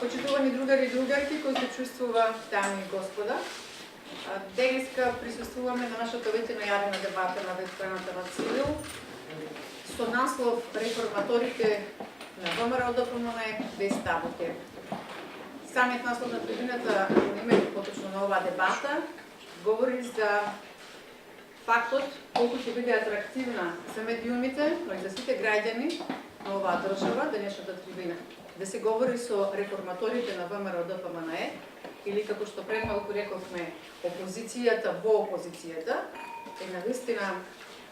Почитувани другари и другарки кои се чувствува, дами и господа, денеска присуствуваме на нашата веќе најавена дебата на веб-страната на Цивил со наслов Реформаторите на ВМРО-ДПМН без табуке. Самиот наслов на трибуната, името поточно на оваа дебата, говори за фактот колку ќе биде атрактивна за медиумите, но и за сите граѓани на оваа држава, денешната трибуна. Да се говори со реформаторите на ВМРО-ДПМН, или како што пред малку рековме, опозицијата во опозицијата, е навистина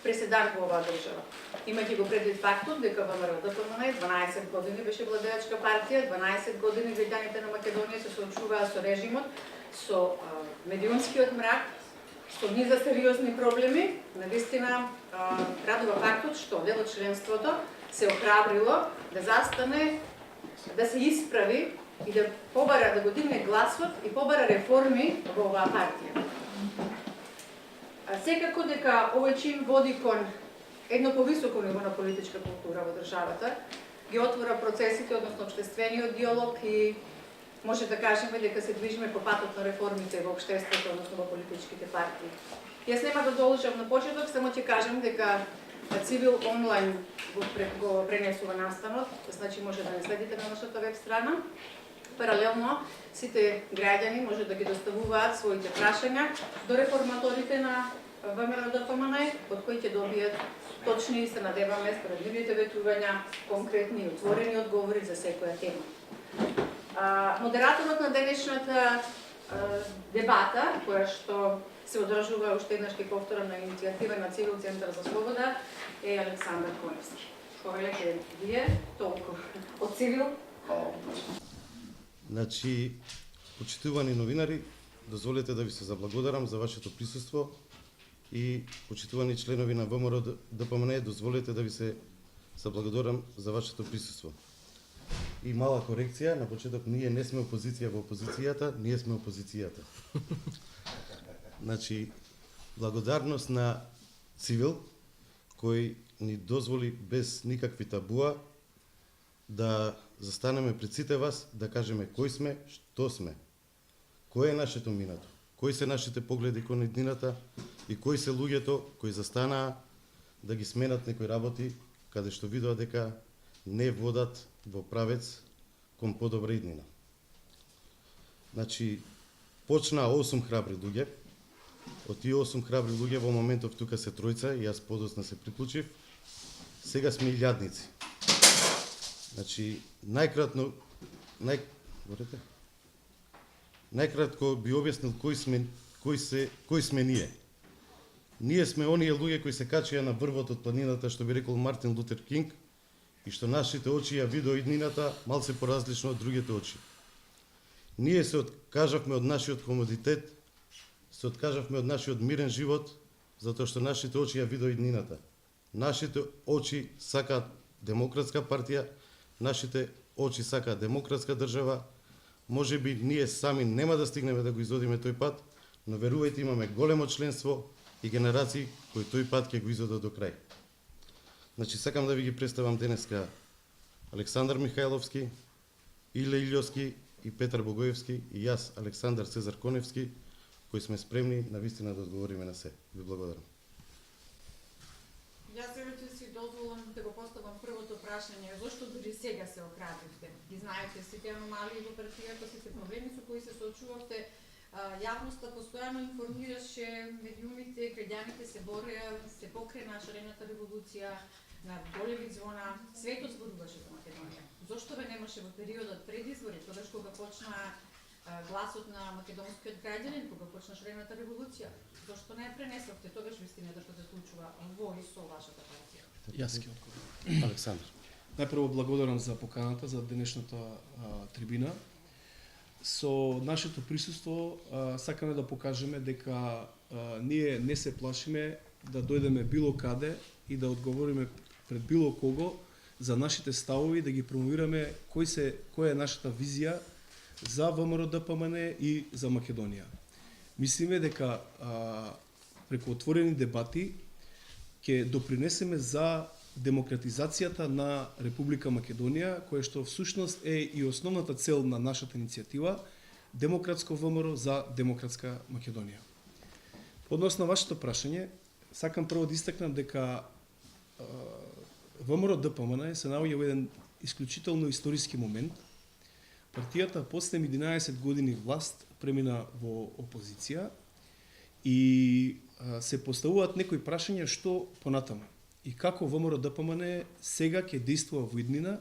преседан во оваа држава. Имајќи го предвид фактот дека ВМРО-ДПМН 12 години беше владеачка партија, 12 години граѓаните на Македонија се соочуваа со режимот, со медиумскиот мрак, со низа сериозни проблеми. Навистина радува фактот што дел од членството се охрабрило да застане, да се исправи и да побара, да го дигне гласот и побара реформи во оваа партија. Секако дека овој чин води кон едно повисоко ниво на политичка култура во државата, ги отвора процесите, односно општествениот диалог и може да кажеме дека се движиме по патот на реформите во општеството, односно во политичките партии. Јас нема да доложам на почеток, само ќе кажам дека Цивил онлайн го пренесува настанот, значи може да не следите на нашата веб страна. Паралелно, сите граѓани може да ги доставуваат своите прашања до реформаторите на ВМРО-ДПМН, од кои ќе добијат точни и се надеваме справедливите ветувања, конкретни и отворени одговори за секоја тема. Модераторот на денешната дебата, која што се одржува, уште еднаш ќе повторам, на иницијатива на Цивил Центар за слобода, е Александар Коневски. Хвале ке вие, толку од Цивил. Значи, почитувани новинари, дозволете да ви се заблагодарам за вашето присуство и почитувани членови на ВМРО-ДПМН, дозволете да ви се заблагодарам за вашето присуство. И мала корекција, на почеток, ние не сме опозиција во опозицијата, ние сме опозицијата. Значи, благодарност на Цивил, кој ни дозволи без никакви табуа да застанеме пред сите вас, да кажеме кој сме, што сме, кој е нашето минато, кои се нашите погледи кон иднината и кои се луѓето кои застанаа да ги сменат некои работи каде што видоа дека не водат во правец кон подобра иднина. Значи, почнаа 8 храбри луѓе. Од тие 8 храбри луѓе во моментов тука се тројца и јас подосна се приклучив. Сега сме илјадници. Значи, најкратко би објаснил кои сме ние. Ние сме оние луѓе кои се качија на врвот од планината, што би рекол Мартин Лутер Кинг, и што нашите очи ја видоа иднината малце поразлично од другите очи. Ние се откажавме од нашиот комодитет, се откажавме од нашиот мирен живот, затоа што нашите очи ја видоа иднината. Нашите очи сакаат демократска партија, нашите очи сакаат демократска држава. Може би ние сами нема да стигнеме да го изодиме тој пат, но верувајте, имаме големо членство и генерации кои тој пат ќе го изодат до крај. Значи, сакам да ви ги представам денеска Александар Михајловски, Иле Илјовски и Петар Богоевски и јас, Александар Цезар Коневски, кои сме спремни на вистина да одговориме на се. Ви благодарам. Јас ќе си дозволам да го поставам првото прашање. Зошто дури сега се охрабривте? Ги знаете сите аномалии во партијата, сите проблеми со кои се соочувавте. Јавноста постојано информираше, медиумите, граѓаните се бореа, се покрена шарената револуција, на големи звона, светот зборуваше за Македонија. Зошто ве немаше во периодот пред избори, тогаш кога почна гласот на македонскиот граѓанин, кога почна шарената револуција? Зошто не ја пренесовте тогаш вистината што се случува во и со вашата партија? Јас ќе одговорам. Александар. Најпрво благодарам за поканата за денешната трибина. Со нашето присуство сакаме да покажеме дека ние не се плашиме да дојдеме било каде и да одговориме пред било кого за нашите ставови, да ги промовираме која е нашата визија за ВМРО-ДПМН и за Македонија. Мислиме дека преку отворени дебати ќе допринесеме за демократизацијата на Република Македонија, кое што всушност е и основната цел на нашата иницијатива, демократско ВМРО за демократска Македонија. По однос на вашето прашање, сакам прво да истакнам дека ВМРО ДПМН се наоѓа во еден исклучително историски момент. Партијата после 11 години власт премина во опозиција и се поставуваат некои прашања што понатаму. И како ВМРО ДПМН сега ќе действува во иднина,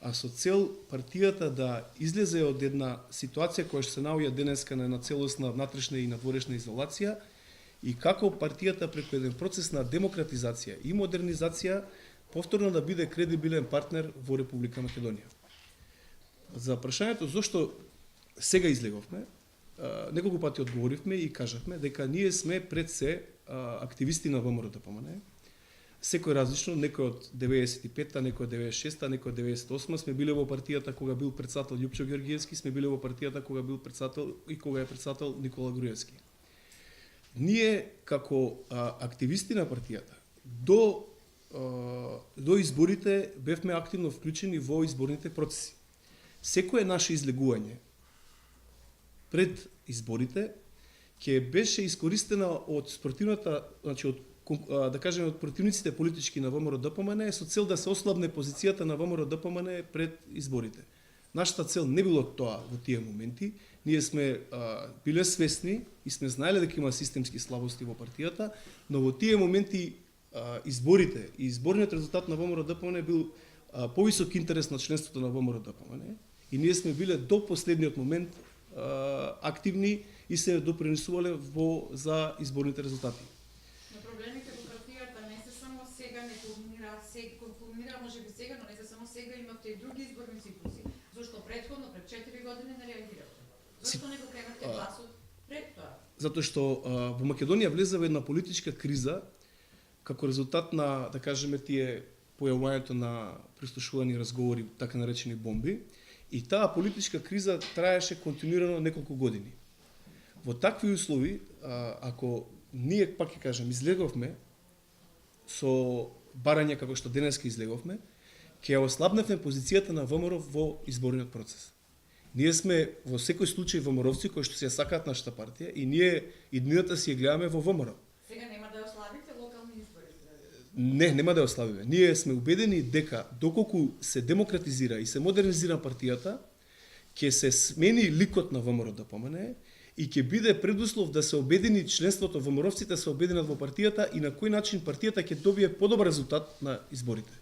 а со цел партијата да излезе од една ситуација која што се наоѓа денеска на една целосна внатрешна и надворешна изолација, и како партијата преку еден процес на демократизација и модернизација повторно да биде кредибилен партнер во Република Македонија. За прашањето зошто сега излеговме, неколку пати одговоривме и кажавме дека ние сме пред се активисти на ВМРО ДПМН. Секој различно, некој од 95-та, некој од 96-та, некој од 98-та сме биле во партијата кога бил председател Љупчо Георгиевски, сме биле во партијата кога бил председател и кога е председател Никола Груевски. Ние како активисти на партијата до изборите бевме активно вклучени во изборните процеси. Секое наше излегување пред изборите ќе беше искористена од спортивната, значи од да кажеме од противниците политички на ВМРО ДПМН со цел да се ослабне позицијата на ВМРО ДПМН пред изборите. Нашата цел не било тоа во тие моменти. Ние сме биле свесни и сме знаеле дека има системски слабости во партијата, но во тие моменти изборите и изборниот резултат на ВМРО ДПМН бил повисок интерес на членството на ВМРО ДПМН и ние сме биле до последниот момент активни и се допринесувале за изборните резултати. Но проблемите во партијата не се само сега, не кулминира можеби сега, но не се само сега, имате и други изборни цикluси. Зошто претходно пред 4 години не реагиравте? Зошто не го кремате гласот пред тоа? Затоа што во Македонија влезе во една политичка криза како резултат на, да кажеме, тие појавувањето на прислушувани разговори, така наречени бомби, и таа политичка криза траеше континуирано неколку години. Во такви услови, ако ние, пак ќе кажем, излеговме со барање како што денеска излеговме, ќе ја ослабневме позицијата на ВМРО во изборниот процес. Ние сме во секој случај ВМРО-вци кои што си ја сакаат нашата партија и ние иднината си ја гледаме во ВМРО. Сега нема да ја ослабите локални избори? Не, нема да ја ослабиме. Ние сме убедени дека доколку се демократизира и се модернизира партијата, ќе се смени ликот на ВМРО ДПМН и ќе биде предуслов да се обедини членството, ВМРО-вците се обединат во партијата и на кој начин партијата ќе добие подобар резултат на изборите.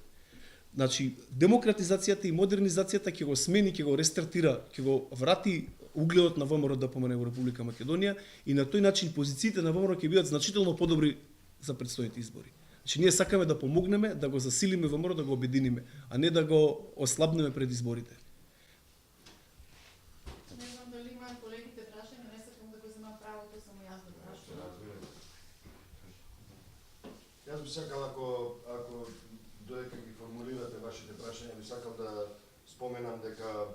Значи, демократизацијата и модернизацијата ќе го смени, ќе го рестартира, ќе го врати угледот на ВМРО ДПМН во Република Македонија и на тој начин позициите на ВМРО ќе бидат значително подобри за предстојните избори. Значи, ние сакаме да помогнеме, да го засилиме ВМРО, да го обединиме, а не да го ослабнеме пред изборите. Не знам дали имаат колегите прашања, не сакам да го земам правото, само јас да прашувам. Јас би сакал, ако додека ги формулирате вашите прашања, би сакал да споменам дека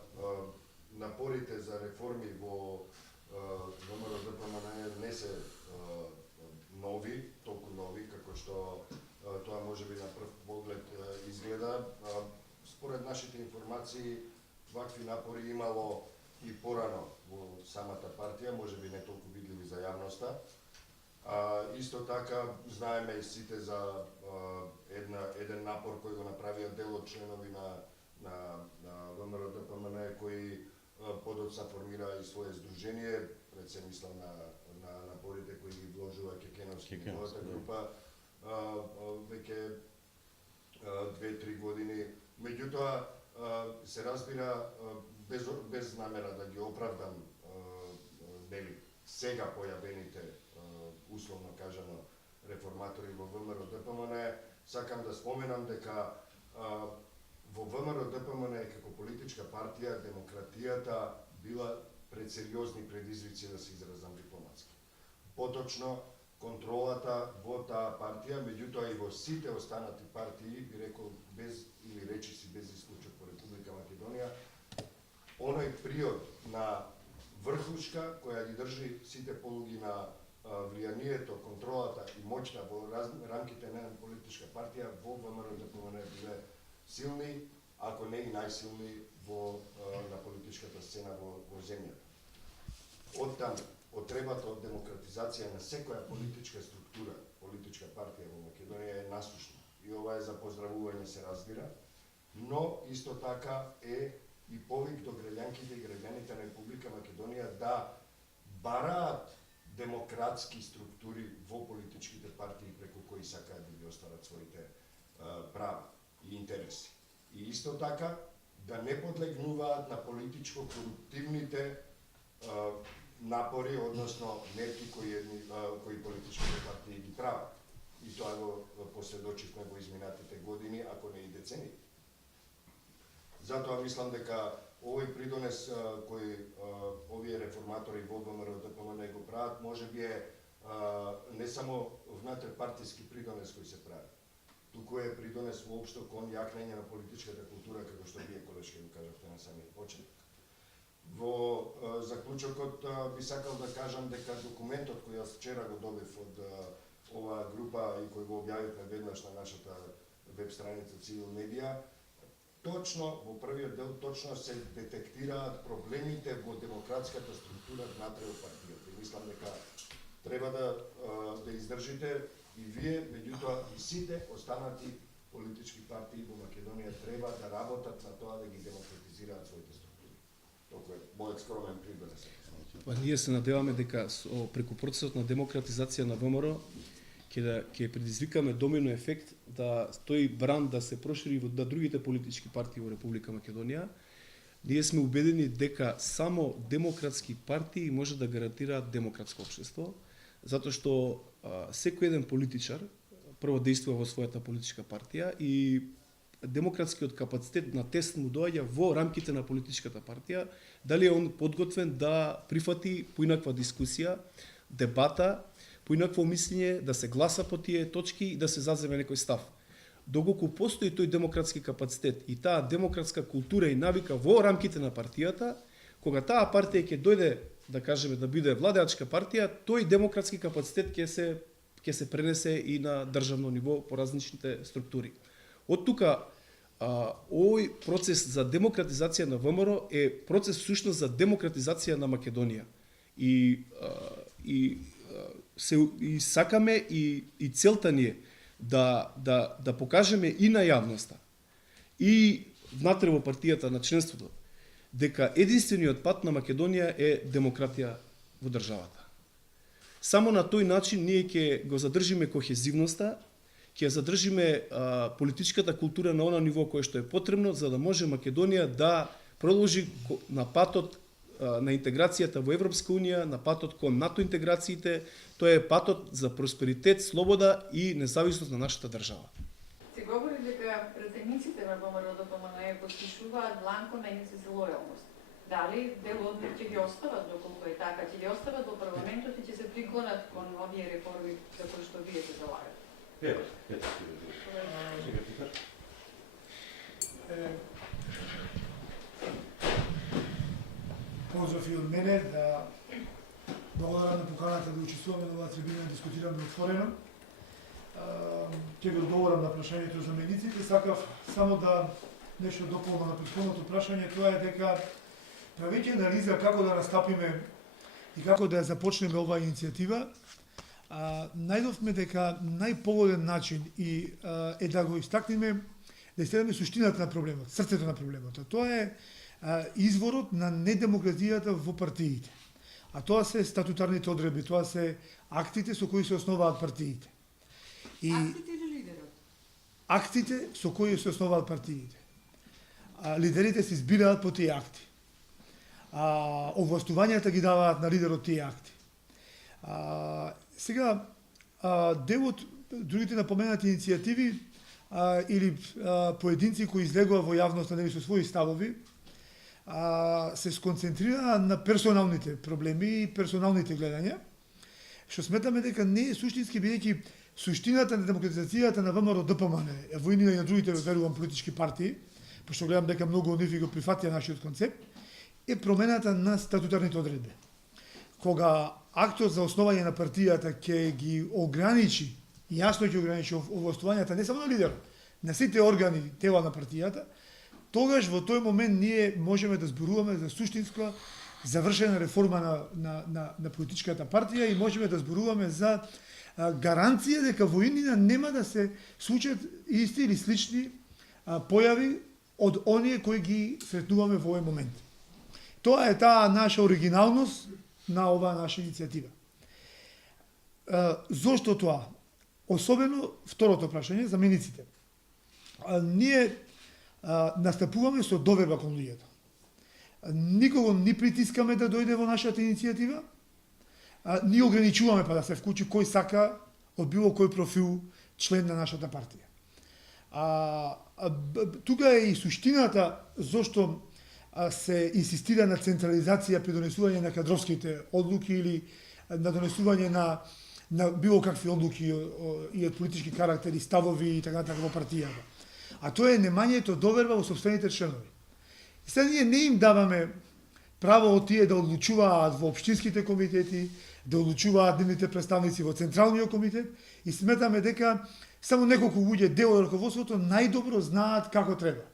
напорите за реформи во ВМРО ДПМН не се нови, толку нови, како што тоа може би на прв поглед изгледа. Според нашите информации, вакви напори имало и порано во самата партија, може би не толку видливи за јавноста. Исто така, знаеме и сите за еден напор кој го направија дел од членови на ВМРО ДПМН кои подоцна формира и свое здружение, пред се мислам на напорите кои ги вложува Кекеновски и неговата група веќе 2-3 години. Меѓутоа, се разбира, без намера да ги оправдам сега појавените, условно кажано, реформатори во ВМРО ДПМН, сакам да споменам дека во ВМРО ДПМН како политичка партија демократијата била пред сериозни предизвици, да се изразам дипломатски. Поточно, контролата во таа партија, меѓутоа и во сите останати партии, би рекол без или речиси без исклучок во Република Македонија, оној приод на врхушка која ги држи сите полуги на влијанието, контролата и моќта во рамките на една политичка партија во ВМРО-ДПМН биле силни, ако не и најсилни на политичката сцена во земјата. Оттаму, потребата од демократизација на секоја политичка структура, политичка партија во Македонија е насушна. И ова е за поздравување, се разбира, но исто така е и повик до граѓанките и граѓаните на Република Македонија да бараат демократски структури во политичките партии преку кои сакаат да ги остварат своите права и интереси. И исто така да не подлегнуваат на политичко-корруптивните напори, односно мерки кои политичките партии ги прават. И тоа го посведочивме во изминатите години, ако не и децении. Затоа мислам дека овој придонес кој овие реформатори во ВМРО-ДПМН го прават, може би е не само внатре-партиски придонес кој се прави, туку е придонес воопшто кон јакнење на политичката култура, како што вие, колешки, го кажавте на самиот почеток. Во заклучокот би сакал да кажам дека документот кој јас вчера го добив од оваа група и кој го објавивме веднаш на нашата веб страница Цивил Медија, точно во првиот дел точно се детектираат проблемите во демократската структура внатре во партијата. И мислам дека треба да издржите и вие, меѓутоа и сите останати политички партии во Македонија треба да работат на тоа да ги демократизираат своите структури. Толку е мојот скромен придонес. Па ние се надеваме дека преку процесот на демократизација на ВМРО ќе предизвикаме домино ефект да тој бранд да се прошири во другите политички партии во Република Македонија. Ние сме убедени дека само демократски партии може да гарантираат демократско општество, затоа што секој еден политичар прво действува во својата политичка партија и демократскиот капацитет на тест му доаѓа во рамките на политичката партија, дали е он подготвен да прифати поинаква дискусија, дебата, поинакво мислење, да се гласа по тие точки и да се заземе некој став. Доколку постои тој демократски капацитет и таа демократска култура и навика во рамките на партијата, кога таа партија ќе дојде, да кажеме, да биде владеачка партија, тој демократски капацитет ќе се пренесе и на државно ниво по различните структури. Од тука, овој процес за демократизација на ВМРО е процес всушност за демократизација на Македонија. И сакаме и целта ни е да покажеме и на јавноста, и внатре во партијата на членството, дека единствениот пат на Македонија е демократија во државата. Само на тој начин ние ќе го задржиме кохезивноста, ќе задржиме политичката култура на она ниво кое што е потребно, за да може Македонија да продолжи на патот на интеграцијата во Европска унија, на патот кон НАТО интеграциите. Тоа е патот за просперитет, слобода и независност на нашата држава. Се говори дека пратениците на ВМРО-ДПМН потпишуваат бланко најници за лојалност. Дали дел од нив ќе ги остават, доколку е така, ќе ги остават во парламентот и ќе се приклонат кон овие реформи за кои што вие се залагате? Поздрав и од мене, да благодарам на поканата да учествуваме на оваа трибина да дискутираме отворено. Ќе го одговорам на прашањето за мениците. Сакав само да нешто дополнам на претходното прашање, тоа е дека правејќи анализа како да настапиме и како да ја започнеме оваа иницијатива, најдовме дека најпогоден начин е да го истакнеме, да истакнеме суштината на проблемот, срцето на проблемот. Тоа е изворот на недемократијата во партиите. А тоа се статутарните одредби, тоа се актите со кои се основаат партиите. Актите или лидерот? Актите со кои се основаат партиите. Лидерите се избираат по тие акти. Овластувањата ги даваат на лидерот тие акти. Сега, делот другите напоменати иницијативи или поединци кои излегува во јавност на со своји ставови, се сконцентрира на персоналните проблеми и персоналните гледања, што сметаме дека не е суштински, бидејќи суштината на демократизацијата на ВМРО-ДПМН, во и на другите, верувам, политички партии, пошто гледам дека многу од нив го прифатија нашиот концепт, е промената на статутарните одредби. Кога актот за основање на партијата ќе ги ограничи, јасно ќе ограничи овластувањата не само на лидерот, на сите органи тела на партијата, тогаш во тој момент ние можеме да зборуваме за суштинска завршена реформа на политичката партија и можеме да зборуваме за гаранција дека во иднина нема да се случат исти или слични појави од оние кои ги сретнуваме во овој момент. Тоа е таа наша оригиналност на оваа наша иницијатива. Зошто тоа? Особено второто прашање за мениците. Ние настапуваме со доверба кон луѓето. Никого ни притискаме да дојде во нашата иницијатива, ни ограничуваме па да се вклучи кој сака од било кој профил член на нашата партија. Тука е и суштината зошто се инсистира на централизација при донесување на кадровските одлуки или на донесување на било какви одлуки и од политички карактери, ставови и така во партијата. А тоа е немањето доверба во собствените членови. Сега ние не им даваме право од тие да одлучуваат во општинските комитети, да одлучуваат нивните представници во Централниот комитет и сметаме дека само неколку луѓе дел од раководството најдобро знаат како треба.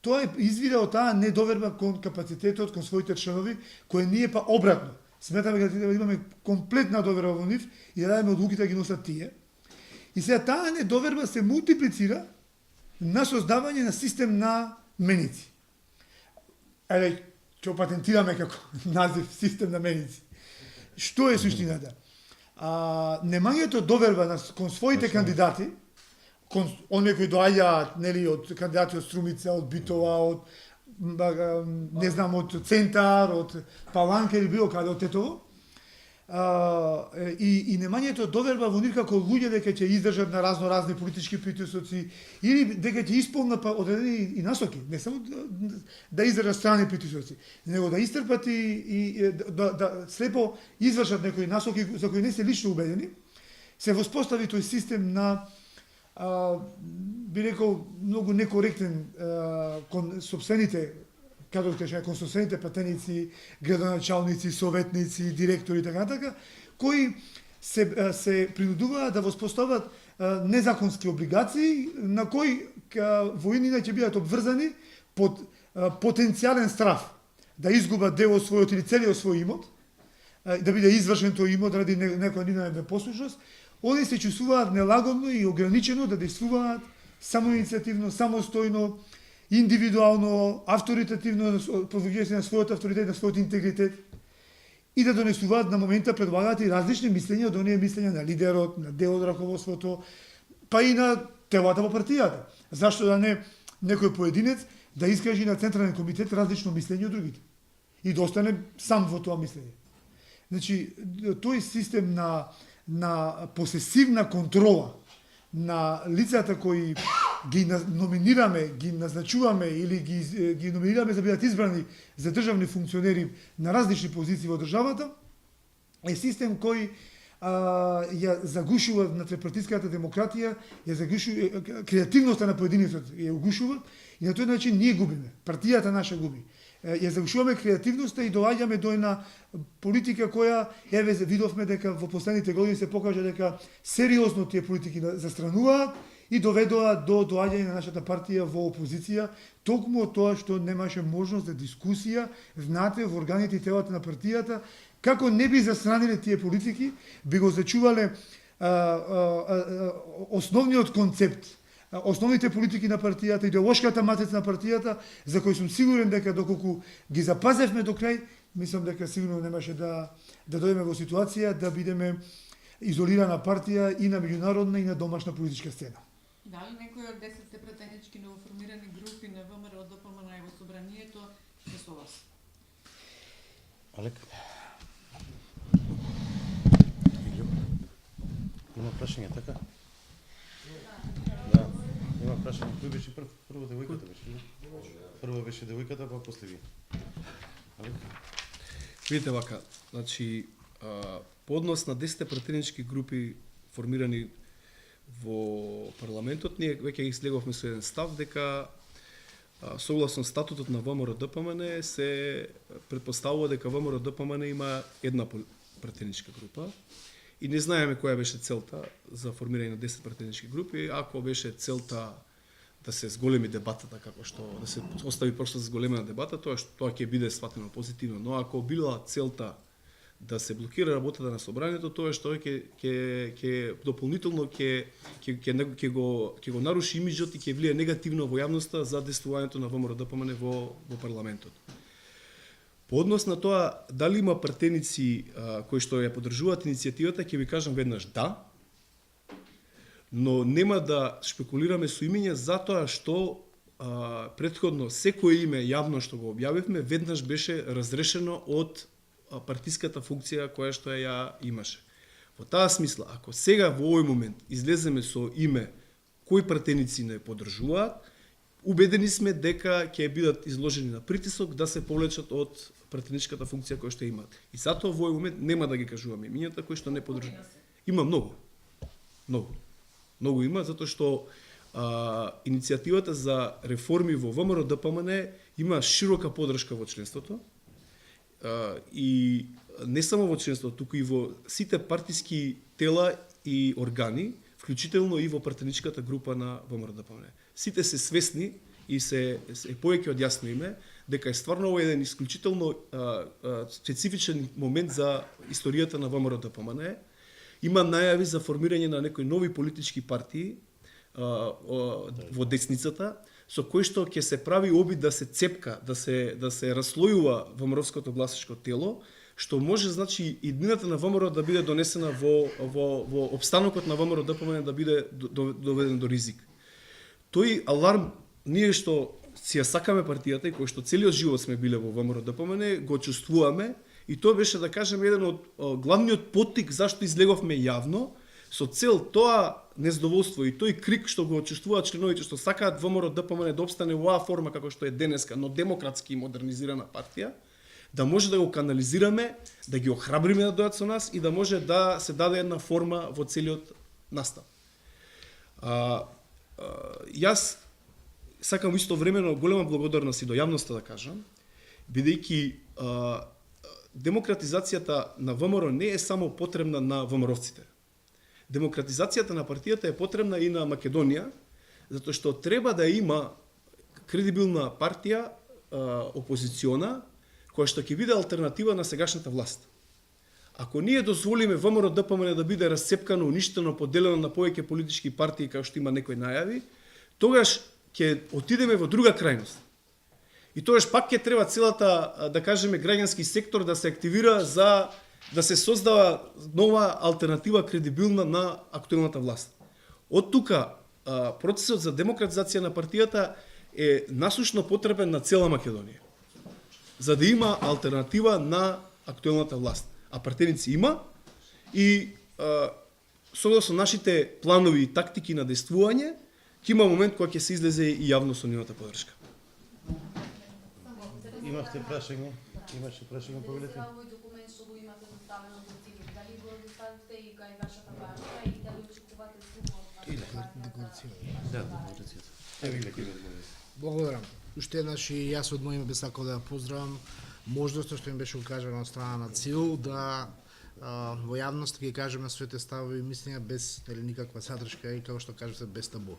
Тоа е извира од таа недоверба кон капацитетот кон своите членови, кој ние па обратно. Сметаме дека треба да имаме комплетна доверба во нив и да дадеме одлуките да ги носат тие. И сега таа недоверба се мултиплицира на создавање на систем на меници. Еле, ќе патентираме како назив систем на меници. Што е суштината? Немањето доверба кон своите кандидати, кон оние кои доаѓаат, нели, од кандидати од Струмица, од Битола, од не знам, од Центар, од Паланка или било каде од Тетово, и немањето доверба во нив како луѓе дека ќе издржат на разни политички притисоци или дека ќе исполнат одредени и насоки, не само да издржат страни притисоци, него да истрпат и да слепо извршат некои насоки за кои не се лично убедени, се воспостави тој систем на би рекол многу некоректен кон сопствените кон собствените пратеници, градоначалници, советници, директори и така, кои се принудуваат да воспостават незаконски облигации на кои во иднина ќе бидат обврзани под потенцијален страф да изгубат дел од својот или целиот свој имот, да биде извршен тој имот ради некоја нивна непослушност. Они се чувствуваат нелагодно и ограничено да действуваат самоиницијативно, самостојно, индивидуално, авторитативно, повеќе на својот авторитет, на својот интегритет и да донесуваат на момента предлагаат и различни мислења од оние мислења на лидерот, на дел од раководството, па и на телата во партијата. Зашто да не некој поединец да искаже на Централен комитет различно мислење од другите и да остане сам во тоа мислење. Значи, тој систем на посесивна контрола на лицата кои ги номинираме, ги назначуваме или ги номинираме за да бидат избрани за државни функционери на различни позиции во државата, е систем кој ја загушува внатрешпартиската демократија, ја загушува креативноста на поединецот, ја угушува и на тој начин ние губиме, партијата наша губи. Ја загушуваме креативноста и доаѓаме до една политика која, еве, видовме дека во последните години се покажа дека сериозно тие политики застрануваат и доведоа до доаѓање на нашата партија во опозиција, токму од тоа што немаше можност за дискусија, знаете, во органите и телата на партијата, како не би застраниле тие политики, би го зачувале основниот концепт, основните политики на партијата, идеолошката матрица на партијата, за кој сум сигурен дека доколку ги запазевме до крај, мислам дека сигурно немаше да дојдеме во ситуација да бидеме изолирана партија и на меѓународна и на домашна политичка сцена. Дали некој од 10 пратенички новоформирани групи на ВМРО ДПМН во собранието е со вас? Алек? Има прашање, така? Да, има прашање. Кој беше прво девојката беше? Прво беше девојката, па после ви. Алек? Видите вака, значи, по однос на 10 пратенички групи формирани во парламентот, ние веќе ги слеговме со еден став дека согласно статутот на ВМРО ДПМН се претпоставува дека ВМРО ДПМН има една пратеничка група. И не знаеме која беше целта за формирање на 10 пратенички групи, ако беше целта да се зголеми дебатата, како што да се остави простор за зголемена дебата, тоа ќе биде сватено позитивно, но ако била целта да се блокира работата на собранието, тоа што ќе дополнително ќе го наруши имиџот и ќе влие негативно во јавноста за действувањето на ВМРО-ДПМН во парламентот. По однос на тоа дали има пратеници кои што ја поддржуваат иницијативата, ќе ви кажам веднаш да, но нема да шпекулираме со имиња затоа што претходно секое име јавно што го објавивме веднаш беше разрешено од партиската функција која што ја имаше. Во таа смисла, ако сега во овој момент излеземе со име кои пратеници не поддржуваат, убедени сме дека ќе бидат изложени на притисок да се повлечат од пратеничката функција која што имаат. И затоа во овој момент нема да ги кажуваме имињата кои што не поддржуваат. Има многу. Многу има, затоа што иницијативата за реформи во ВМРО-ДПМН има широка поддршка во членството. И не само во членството, туку и во сите партиски тела и органи, вклучително и во пратеничката група на ВМРО-ДПМН. Сите се свесни и се повеќе од јасно име дека е стварно овој еден исклучително специфичен момент за историјата на ВМРО-ДПМН. Има најави за формирање на некои нови политички партии во десницата, со кои што ќе се прави обид да се цепка, да се расслојува ВМРО-вското гласачко тело, што може значи иднината на ВМРО да биде донесена во обстанокот на ВМРО-ДПМН да биде доведен до ризик. Тој аларм ние што си ја сакаме партијата и кои што целиот живот сме биле во ВМРО-ДПМН го чувствуваме и тоа беше да кажем еден од главниот поттик зашто излеговме јавно со цел тоа незадоволство и тој крик што го чувствуваат членовите што сакаат ВМРО-ДПМН да опстане во оваа форма како што е денеска, но демократски и модернизирана партија, да може да го канализираме, да ги охрабриме да дојдат со нас и да може да се даде една форма во целиот настап. Јас сакам исто времено голема благодарност и до јавноста да кажам, бидејќи демократизацијата на ВМРО не е само потребна на ВМРО-вците. Демократизацијата на партијата е потребна и на Македонија, затоа што треба да има кредибилна партија опозициона која што ќе биде алтернатива на сегашната власт. Ако ние дозволиме ВМРО-ДПМН да биде расцепкано, уништено, поделено на повеќе политички партии како што има некои најави, тогаш ќе отидеме во друга крајност. И тогаш пак ќе треба целата, да кажеме, граѓански сектор да се активира за да се создава нова алтернатива кредибилна на актуелната власт. Од тука процесот за демократизација на партијата е насушно потребен на цела Македонија, за да има алтернатива на актуелната власт. А пратеници има и согласно нашите планови и тактики на действување, ќе има момент кога ќе се излезе и јавно со нивната поддршка. Имавте прашање? Имаше прашање, повелете? Овој документ што го имате доставено до ЦИГ, дали го доставите и кај вашата партија и дали очекувате сума од вашата партија? Благодарам. Уште еднаш и јас од моје име би сакал да ја поздравам можноста што им беше укажана од страна на ЦИЛ да во јавност ги кажеме своите ставови и мислења без никаква задршка и како што кажете без табу.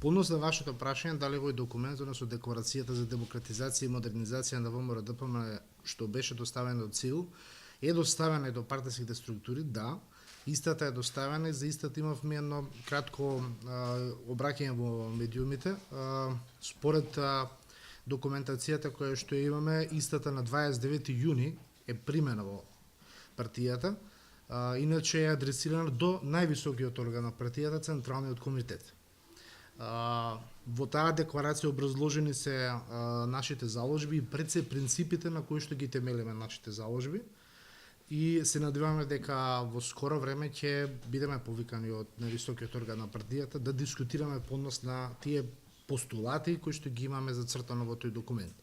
По однос на вашето прашање дали овој документ, односно декларацијата за демократизација и модернизација на ВМРО-ДПМН што беше доставена од ЦИЛ, е доставена и до партиските структури, да. Истата е доставена и за истата имавме едно кратко обраќање во медиумите. Според документацијата која што имаме, истата на 29 јуни е примена во партијата, иначе е адресирана до највисокиот орган на партијата, Централниот комитет. Во таа декларација образложени се нашите заложби и пред се принципите на кои што ги темелиме нашите заложби и се надеваме дека во скоро време ќе бидеме повикани од највисокиот орган на партијата да дискутираме по однос на тие постулати кои што ги имаме зацртано во тој документ.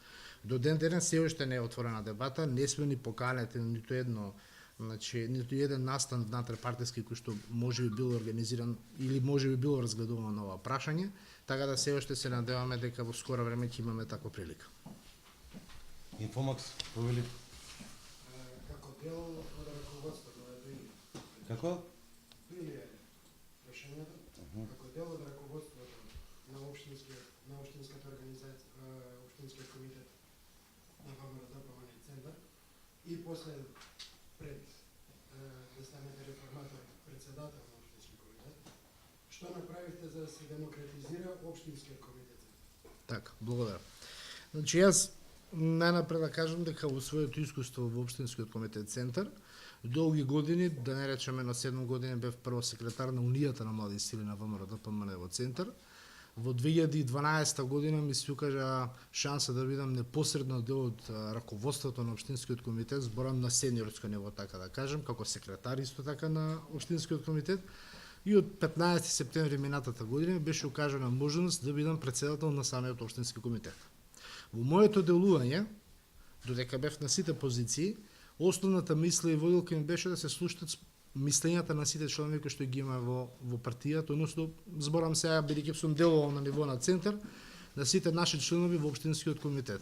До ден денес се уште не е отворена дебата, не сме ни поканети на ниту едно, значи ниту еден настан внатре партиски кој што може би бил организиран или може би било разгледувано ова прашање, така да се уште се надеваме дека во скоро време ќе имаме таква прилика. Инфомакс, повели. Како дел од Како? Или прашањето, како дел од раководството на општинската организација, општинскиот комитет на ВМРО-ДПМН центар и после пред да станете реформатор, председател на општински комитет, што направивте за да се демократизира општинскиот комитет? Така, благодарам. Значи јас најнапред да кажам дека во своето искуство во општинскиот комитет центар долги години, да не речеме на 7 години, бев прво секретар на Унијата на млади сили на ВМРО-ДПМН во центар. Во 2012 година ми се укажа шанса да бидам непосредно дел од раководството на општинскиот комитет, зборам на сениорско ниво, така да кажем, како секретар исто така на општинскиот комитет. И од 15 септември минатата година беше укажана можност да бидам председател на самиот општински комитет. Во моето делување, додека бев на сите позиции, основната мисла и водилка ми беше да се слушнат мислењата на сите членови кои што ги има во партијата, односно зборам сега бидејќи сум делувал на ниво на центар, на сите наши членови во општинскиот комитет.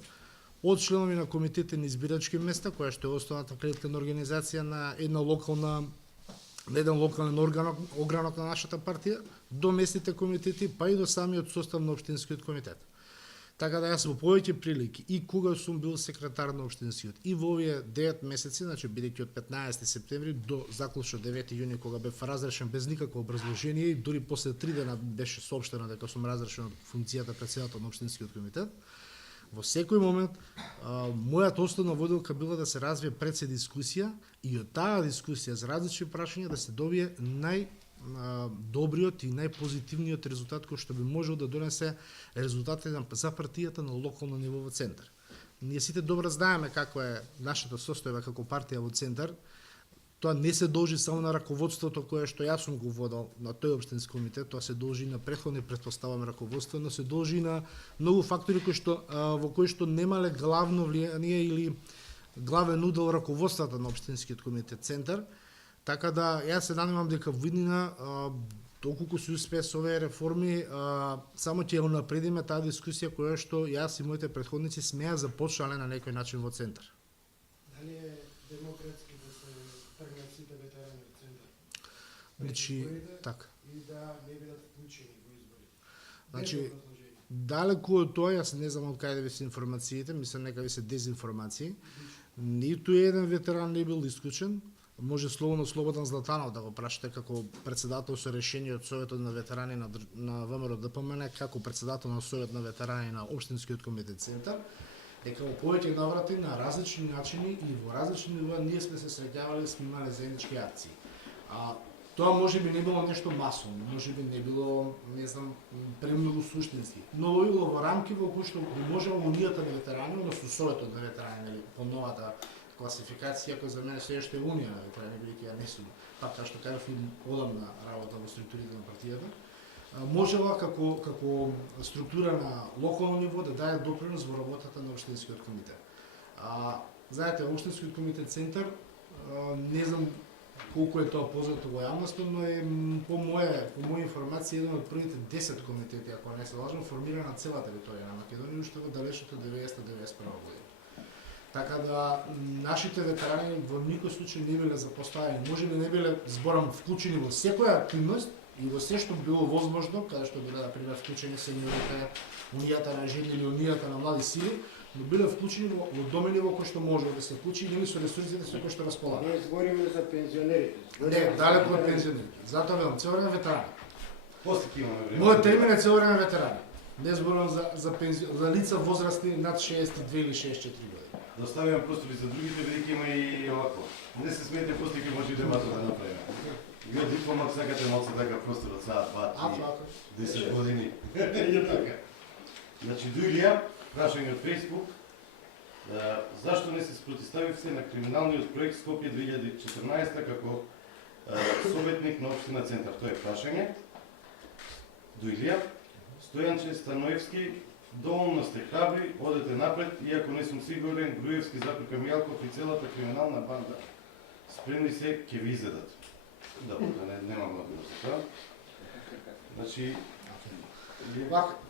Од членови на комитети на избирачки места, која што е основната кредитна организација на еден локален огранок на нашата партија, до местните комитети, па и до самиот состав на општинскиот комитет. Така да јас во повеќе прилики и кога сум бил секретар на општинскиот и во овие 9 месеци, значи бидејќи од 15 септември до заклучно 9 јуни кога бев разрешен без никакво образложение и дури после 3 дена беше соопштено дека сум разрешен од функцијата председател на општинскиот комитет. Во секој момент мојата основна водилка била да се развие пред се дискусија и од таа дискусија за различни прашања да се добие добриот и најпозитивниот резултат кој што би можел да донесе резултати за партијата на локално ниво во центар. Ние сите добро знаеме како е нашата состојба како партија во центар. Тоа не се должи само на раководството кое што јас сум го водел на тој општински комитет, тоа се должи на претходни претпоставам раководство, но се должи на многу фактори во кои што немале главно влијание или главен удел раководството на општинскиот комитет центар. Така да јас се надевам дека во иднина доколку се успее со овие реформи, само ќе унапредиме таа дискусија која што јас и моите претходници сме ја започнале на некој начин во центар. Дали е демократски да се тргнат сите ветерани од центар? Значи, така. И да не бидат вклучени во изборите? Значи, далеку од тоа, јас не знам од каде ви се информациите, мислам нека ви се дезинформации. Ниту еден ветеран не бил исклучен. Може Слободан Златанов да го прашате како председател со решение од Советот на ветерани на ВМРО-ДПМН, како председател на Совет на ветерани на општинскиот комитет центар, дека во повеќе наврати на различни начини и во различни нива ние сме се среќавали, сме имале заеднички акции. Тоа можеби не било нешто масовно, можеби не било, не знам, премногу суштински, но било во рамки во кои што можело Унијата на ветерани, односно Советот на ветерани, нели, по новата класификација која за мене се уште е Унија на ветерани, бидејќи ја не сум, така што кажав, одамна работа во структурите на партијата, можела како структура на локално ниво да даде допринос во работата на општинскиот комитет. Знаете, општинскиот комитет центар, не знам колку е тоа познато во јавноста, но е по моја информација еден од првите 10 комитети, ако не се лажам, формиран на цела територија на Македонија уште во далечното 1991 година. Така да нашите ветерани во никој случај не биле запоставени, може би не биле, зборам, вклучени во секоја активност и во се што било возможно, каде што биле, например, вклучени сениорите, Унијата на жени или Унијата на млади сили, но биле вклучени во домени во кои што може да се вклучи или со ресурсите со кои што располага. Ние збориме за пензионерите. Не, далеко од пензионерите. Затоа велам, цел време ветерани. После ќе имаме време. Мојот термин е цел време ветерани. Не зборувам за лица возрастни над 62 или 64 години. Да оставиме простори за другите, бидејќи има и овако. Не се смете, после ќе може дебата да направиме. Вие дипломат сакате малце така простор од сега 2-10 години. Значи, Дуилија, прашање од Facebook, зашто не се спротиставивте на криминалниот проект Скопје 2014 како советник на општина Центар? Тоа е прашање. Дуилија, Стојанче Станоевски, доволно сте храбри, одете напред, иако не сум сигурен, Груевски, Заприка Мијалков и целата криминална банда спремни се, ќе ви изедат. Да, немам одговор за тоа. Значи,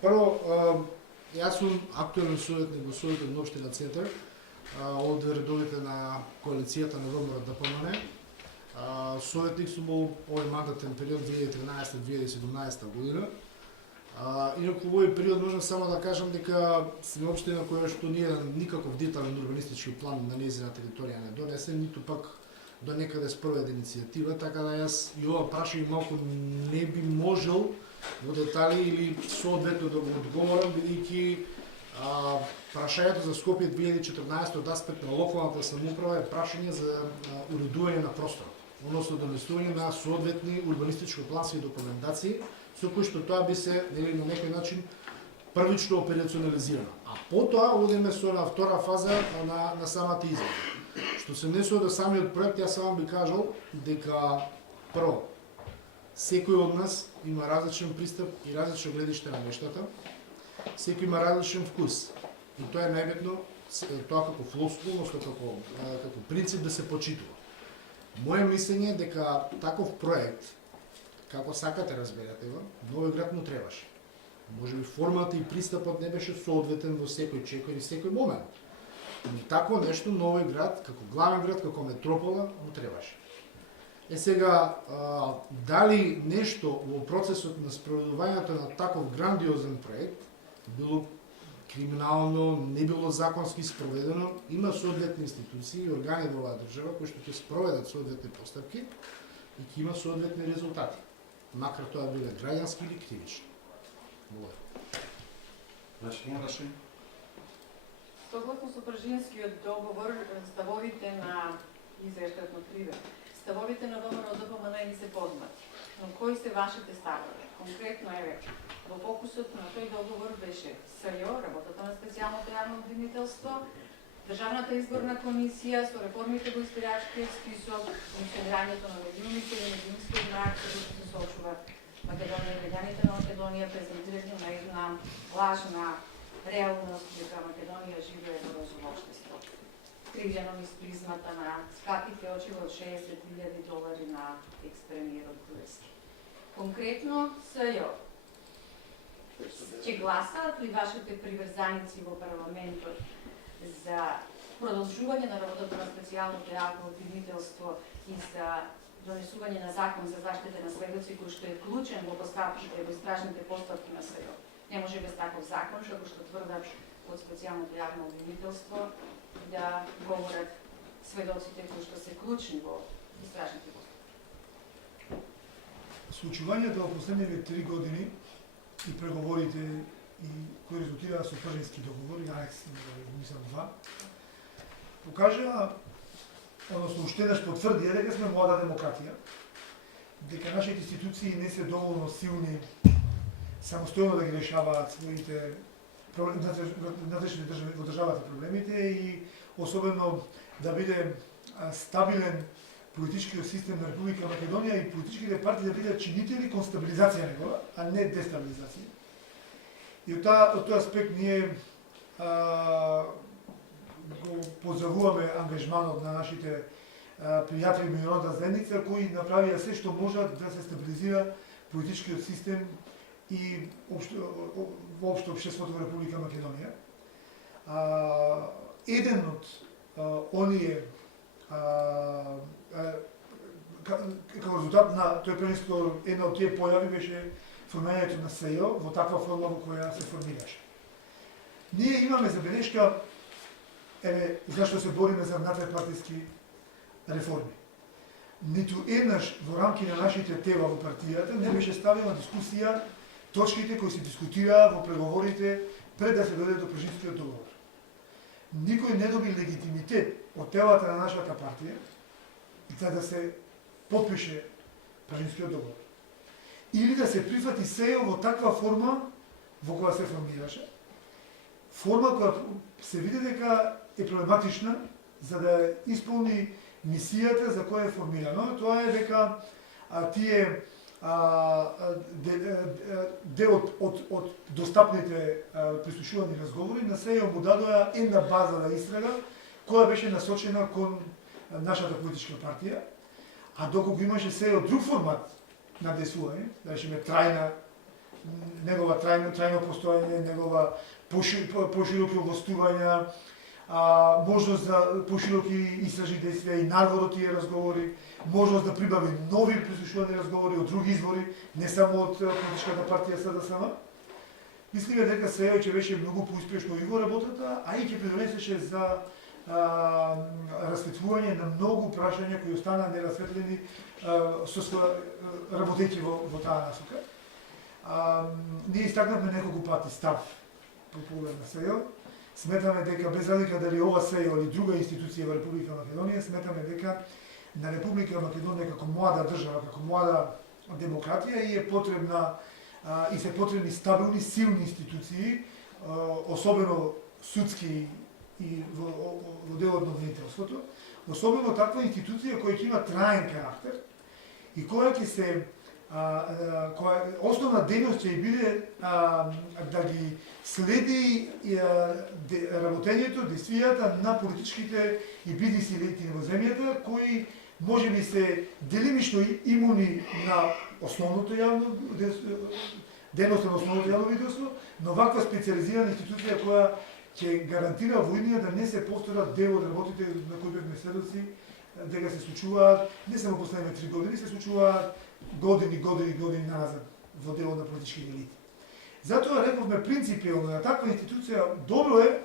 прво, јас сум актуелен советник во Советот на општина Центар од редовите на коалицијата на ВМРО-ДПМН. Советник сум во овој мандатен период 2013-2017 година. Инаку во овој период можам само да кажам дека сме општина која што ние никаков детален урбанистички план на нејзина територија не донесе, ниту пак до некаде спроведе иницијатива, така да јас и ова прашање малку не би можел во детали или соодветно да го одговорам, бидејќи прашањето за Скопје 2014 од аспект на локалната самоуправа е прашање за уредување на просторот, односно донесување на соодветни урбанистичко-плански документации, со кои што тоа би се на некој начин првично операционализирано. А потоа одиме со на втора фаза на самата израда. Што се однесува до самиот проект, јас само би кажал дека прво секој од нас има различен пристап и различно гледиште на нештата. Секој има различен вкус. И тоа е најбитно, тоа како флоскул, како принцип да се почитува. Моje мислење е дека таков проект, како сакате разберете го, Нови Град му требаше. Може би формата и пристапот не беше соодветен во секој чекор и секој момент. Но такво нешто Нови Град, како главен град, како метропола, му требаше. Сега, дали нешто во процесот на спроведувањето на таков грандиозен проект било криминално, не било законски спроведено, има соодветни институции и органи во оваа држава кои што ќе спроведат соодветни постапки и ќе има соодветни резултати, макар тоа биле граѓански или кривични. Прашање? Согласно со Пржинскиот договор, ставовите на извештајот на Криве, ставовите на ВМРО ДПМН ни се познати. Но кои се вашите ставови? Конкретно еве, во фокусот на тој договор беше СЈО, работата на специјалното јавно обвинителство, Државната изборна комисија со реформите во историчкиот список, функционирањето на медиумите и медиумскиот мрак со кој се соочува Македонија и граѓаните на Македонија, презентирање на една лажна реалност дека Македонија живее во розово општество. Кривljeno низ призмата на скапите очи од $60,000 на екс-премиерот Груевски. Конкретно СЈО, ќе гласаат ли вашите приврзаници во парламентот за продолжување на работата на специјалното јавно обвинителство и за донесување на закон за заштита на сведоци кој што е клучен во постапките, во истражните постапки на СЈО? Не може без таков закон, како што тврдат од специјалното јавно обвинителство, да говорат сведоците кои што се клучни во истражните постапки. Случувањето во последните 3 години и преговорите и кои резултираа со Пржински договор, анекс, мислам 2, покажа, односно уште еднаш потврдија дека сме млада демократија, дека нашите институции не се доволно силни самостојно да ги решаваат своите внатрешни во државата проблемите и особено да биде стабилен политичкиот систем на Република Македонија и политичките партии да бидат чинители кон стабилизација негова, а не дестабилизација. И од тој аспект ние го поздравуваме ангажманот на нашите пријатели меѓународната заедница кои направија се што можат да се стабилизира политичкиот систем и воопшто општеството во Република Македонија. Еден од оние како резултат на тој пренесто една од тие појави беше формирањето на СЈО во таква форма во која се формираше. Ние имаме забелешка, еве, зашто се бориме за надпартиски реформи. Ниту еднаш во рамки на нашите тела во партијата не беше ставена дискусија точките кои се дискутираа во преговорите пред да се дојде до Пржинскиот договор. Никој не доби легитимитет од телата на нашата партија за да се подпише Пржинскиот договор. Или да се прифати СЈО во таква форма во која се формираше. Форма која се види дека е проблематична за да исполни мисијата за која е формирано. Тоа е дека тие дел од достапните прислушувани разговори на СЈО му дадоа една база на истрага која беше насочена кон нашата политичка партија, а доколку имаше СЈО друг формат на действување, да речеме трajno постојање, негова пошироки овластувања, можност за пошироки истражни действија и надвор од тие разговори, можност да прибави нови прислушувани разговори од други извори, не само од политичката партија СДСМ. Мислиме дека СЕО ќе беше многу поуспешно и во работата, а и ќе придонесеше за расветлување на многу прашања кои останаа нерасветлени работејќи во таа насока. Ние истакнавме неколку пати став по поглед на СЕО. Сметаме дека без разлика дали ова СЕО или друга институција во Република Македонија, сметаме дека на Република Македонија како млада држава, како млада демократија и е потребна и се потребни стабилни, силни институции, особено судски и во делот на обвинителството, особено таква институција која ќе има траен карактер и која ќе се основна дејност ќе биде да ги следи работењето, действијата на политичките и бизнис елити во земјата, кои може би се делимично имуни на основното јавно дејност на основното јавно видеоство, но ваква специализирана институција која ќе гарантира во иднина да не се повторат дел од работите на кои бевме сведоци, дека се случуваат не само последните 3 години, се случуваат години назад во делот на политички елити. Затоа рековме принципиално на таква институција добро е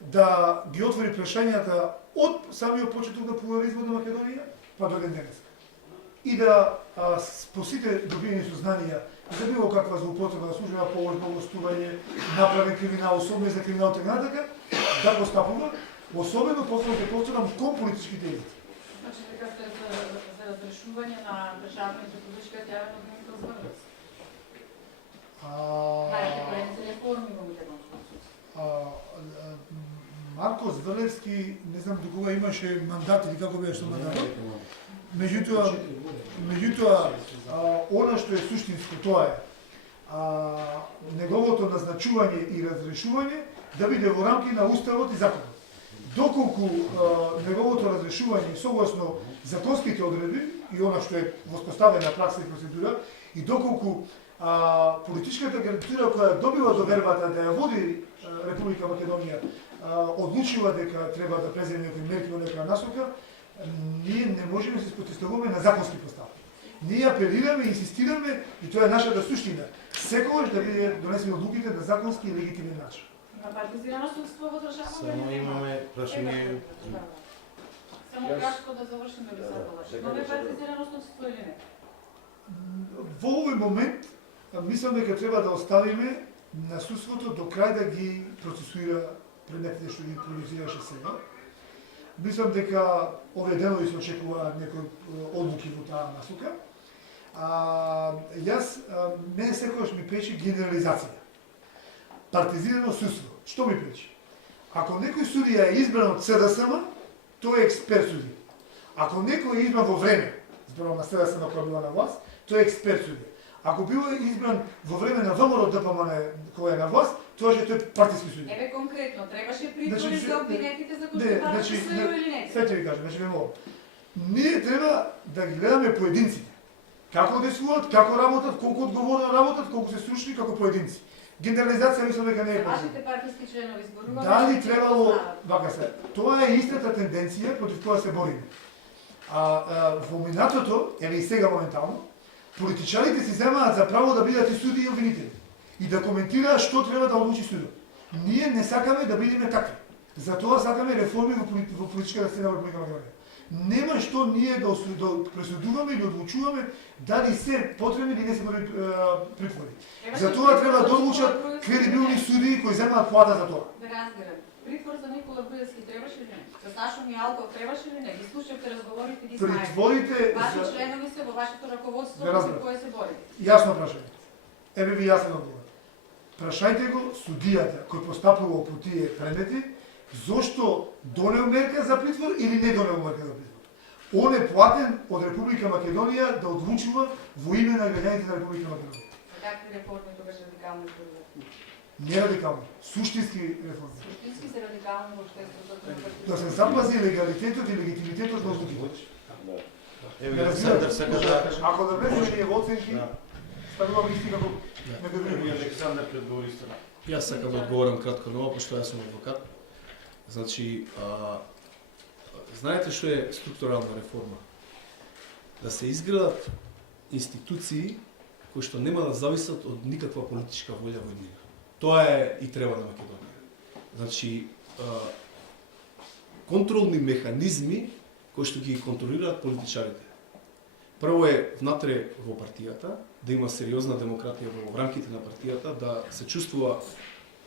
да ги отвори прашањата од самиот почеток на плурализмот на Македонија па до ден денес. И да по сите добиени сознанија за било каква злоупотреба на службена помош, гостување, направен криминал, особено за криминал така натака, да го стапува, особено повторно ќе повторам кон политичките елити. Значи дека сте за разрешување на државните политички јавен обвинител Зврвец. Знаете кои се реформи во Македонија? Марко Зврлевски, не знам до кога имаше мандат или како беше мандатот. Меѓутоа, она што е суштинско тоа е неговото назначување и разрешување да биде во рамки на уставот и законот. Доколку неговото разрешување согласно законските одредби и она што е воспоставена пракса и процедура и доколку политичката гарнитура која добива довербата да ја води Република Македонија одлучила дека треба да преземе некои мерки во некоја насока, ние не можеме да се спротивставуваме на законски поставки. Ние апелираме и инсистираме, и тоа е нашата суштина, секогаш да биде донесени одлуките на законски и легитимен начин. Има партизирано судство во државата? Само имаме прашање. Само кратко да завршиме ви сакала. Имаме партизирано судство или не? Во овој момент мислам дека треба да оставиме на судството до крај да ги процесуира предметите што ги продуцираше сега. Мислам дека овие денови се очекуваат некои одлуки во таа насока. Мене секогаш ми пречи генерализација. Партизирано судство. Што ми пречи? Ако некој судија е избран од СДСМ, тој е експерт судија. Ако некој е избран во време, зборам на СДСМ која била на власт, тој е експерт судија. Ако бил избран во време на ВМРО ДПМН која е на власт, тоа ќе тој партиски судија. Еве конкретно, требаше притвори за обвинетите за кои што бараше СЕО или не? Сега ќе ви кажам, значи ние треба да ги гледаме поединците. Како действуваат, како работат, колку одговорно работат, колку се стручни како поединци. Генерализација мислам дека не е потребна. Вашите партиски членови зборуваат. Дали требало, вака се, тоа е истата тенденција против која се бориме. Во минатото, или и сега моментално, политичарите си земаат за право да бидат и суди и обвинители и да коментираат што треба да одлучи судот. Ние не сакаме да бидеме такви. Затоа сакаме реформи во политичката сцена во Република Македонија. Нема што ние да пресудуваме или одлучуваме дали се потребни или не се потребни притвори. Затоа треба да одлучат кредибилни судии кои земаат плата за тоа. Да разберам. Притвор за Никола Груевски требаше ли не? За Сашо Мијалков требаше ли не? Ги слушавте разговорите, ги знаете. Притворите Ваши членови се во вашето раководство за кое се борите. Јасно прашање. Еве ви јасен одговор. Прашајте го судијата кој постапува по тие предмети, зошто донел мерка за притвор или не донел мерка за притвор. Он е платен од Република Македонија да одлучува во име на граѓаните на Република Македонија. Какви реформи тогаш радикално изборувате? Не радикално, суштински реформи. Суштински се радикално во општеството. Да се запази легалитетот и легитимитетот на одлуките. Еве Александар сака да Ако да влеземе ние во оценки, стануваме исти како Александар предговори страна. Јас сакам да одговорам кратко на ова, пошто јас сум адвокат. Значи, знаете што е структурална реформа? Да се изградат институции кои што нема да зависат од никаква политичка волја во нив. Тоа е и треба на Македонија. Значи, контролни механизми кои што ги контролираат политичарите. Прво е внатре во партијата, да има сериозна демократија во рамките на партијата, да се чувствува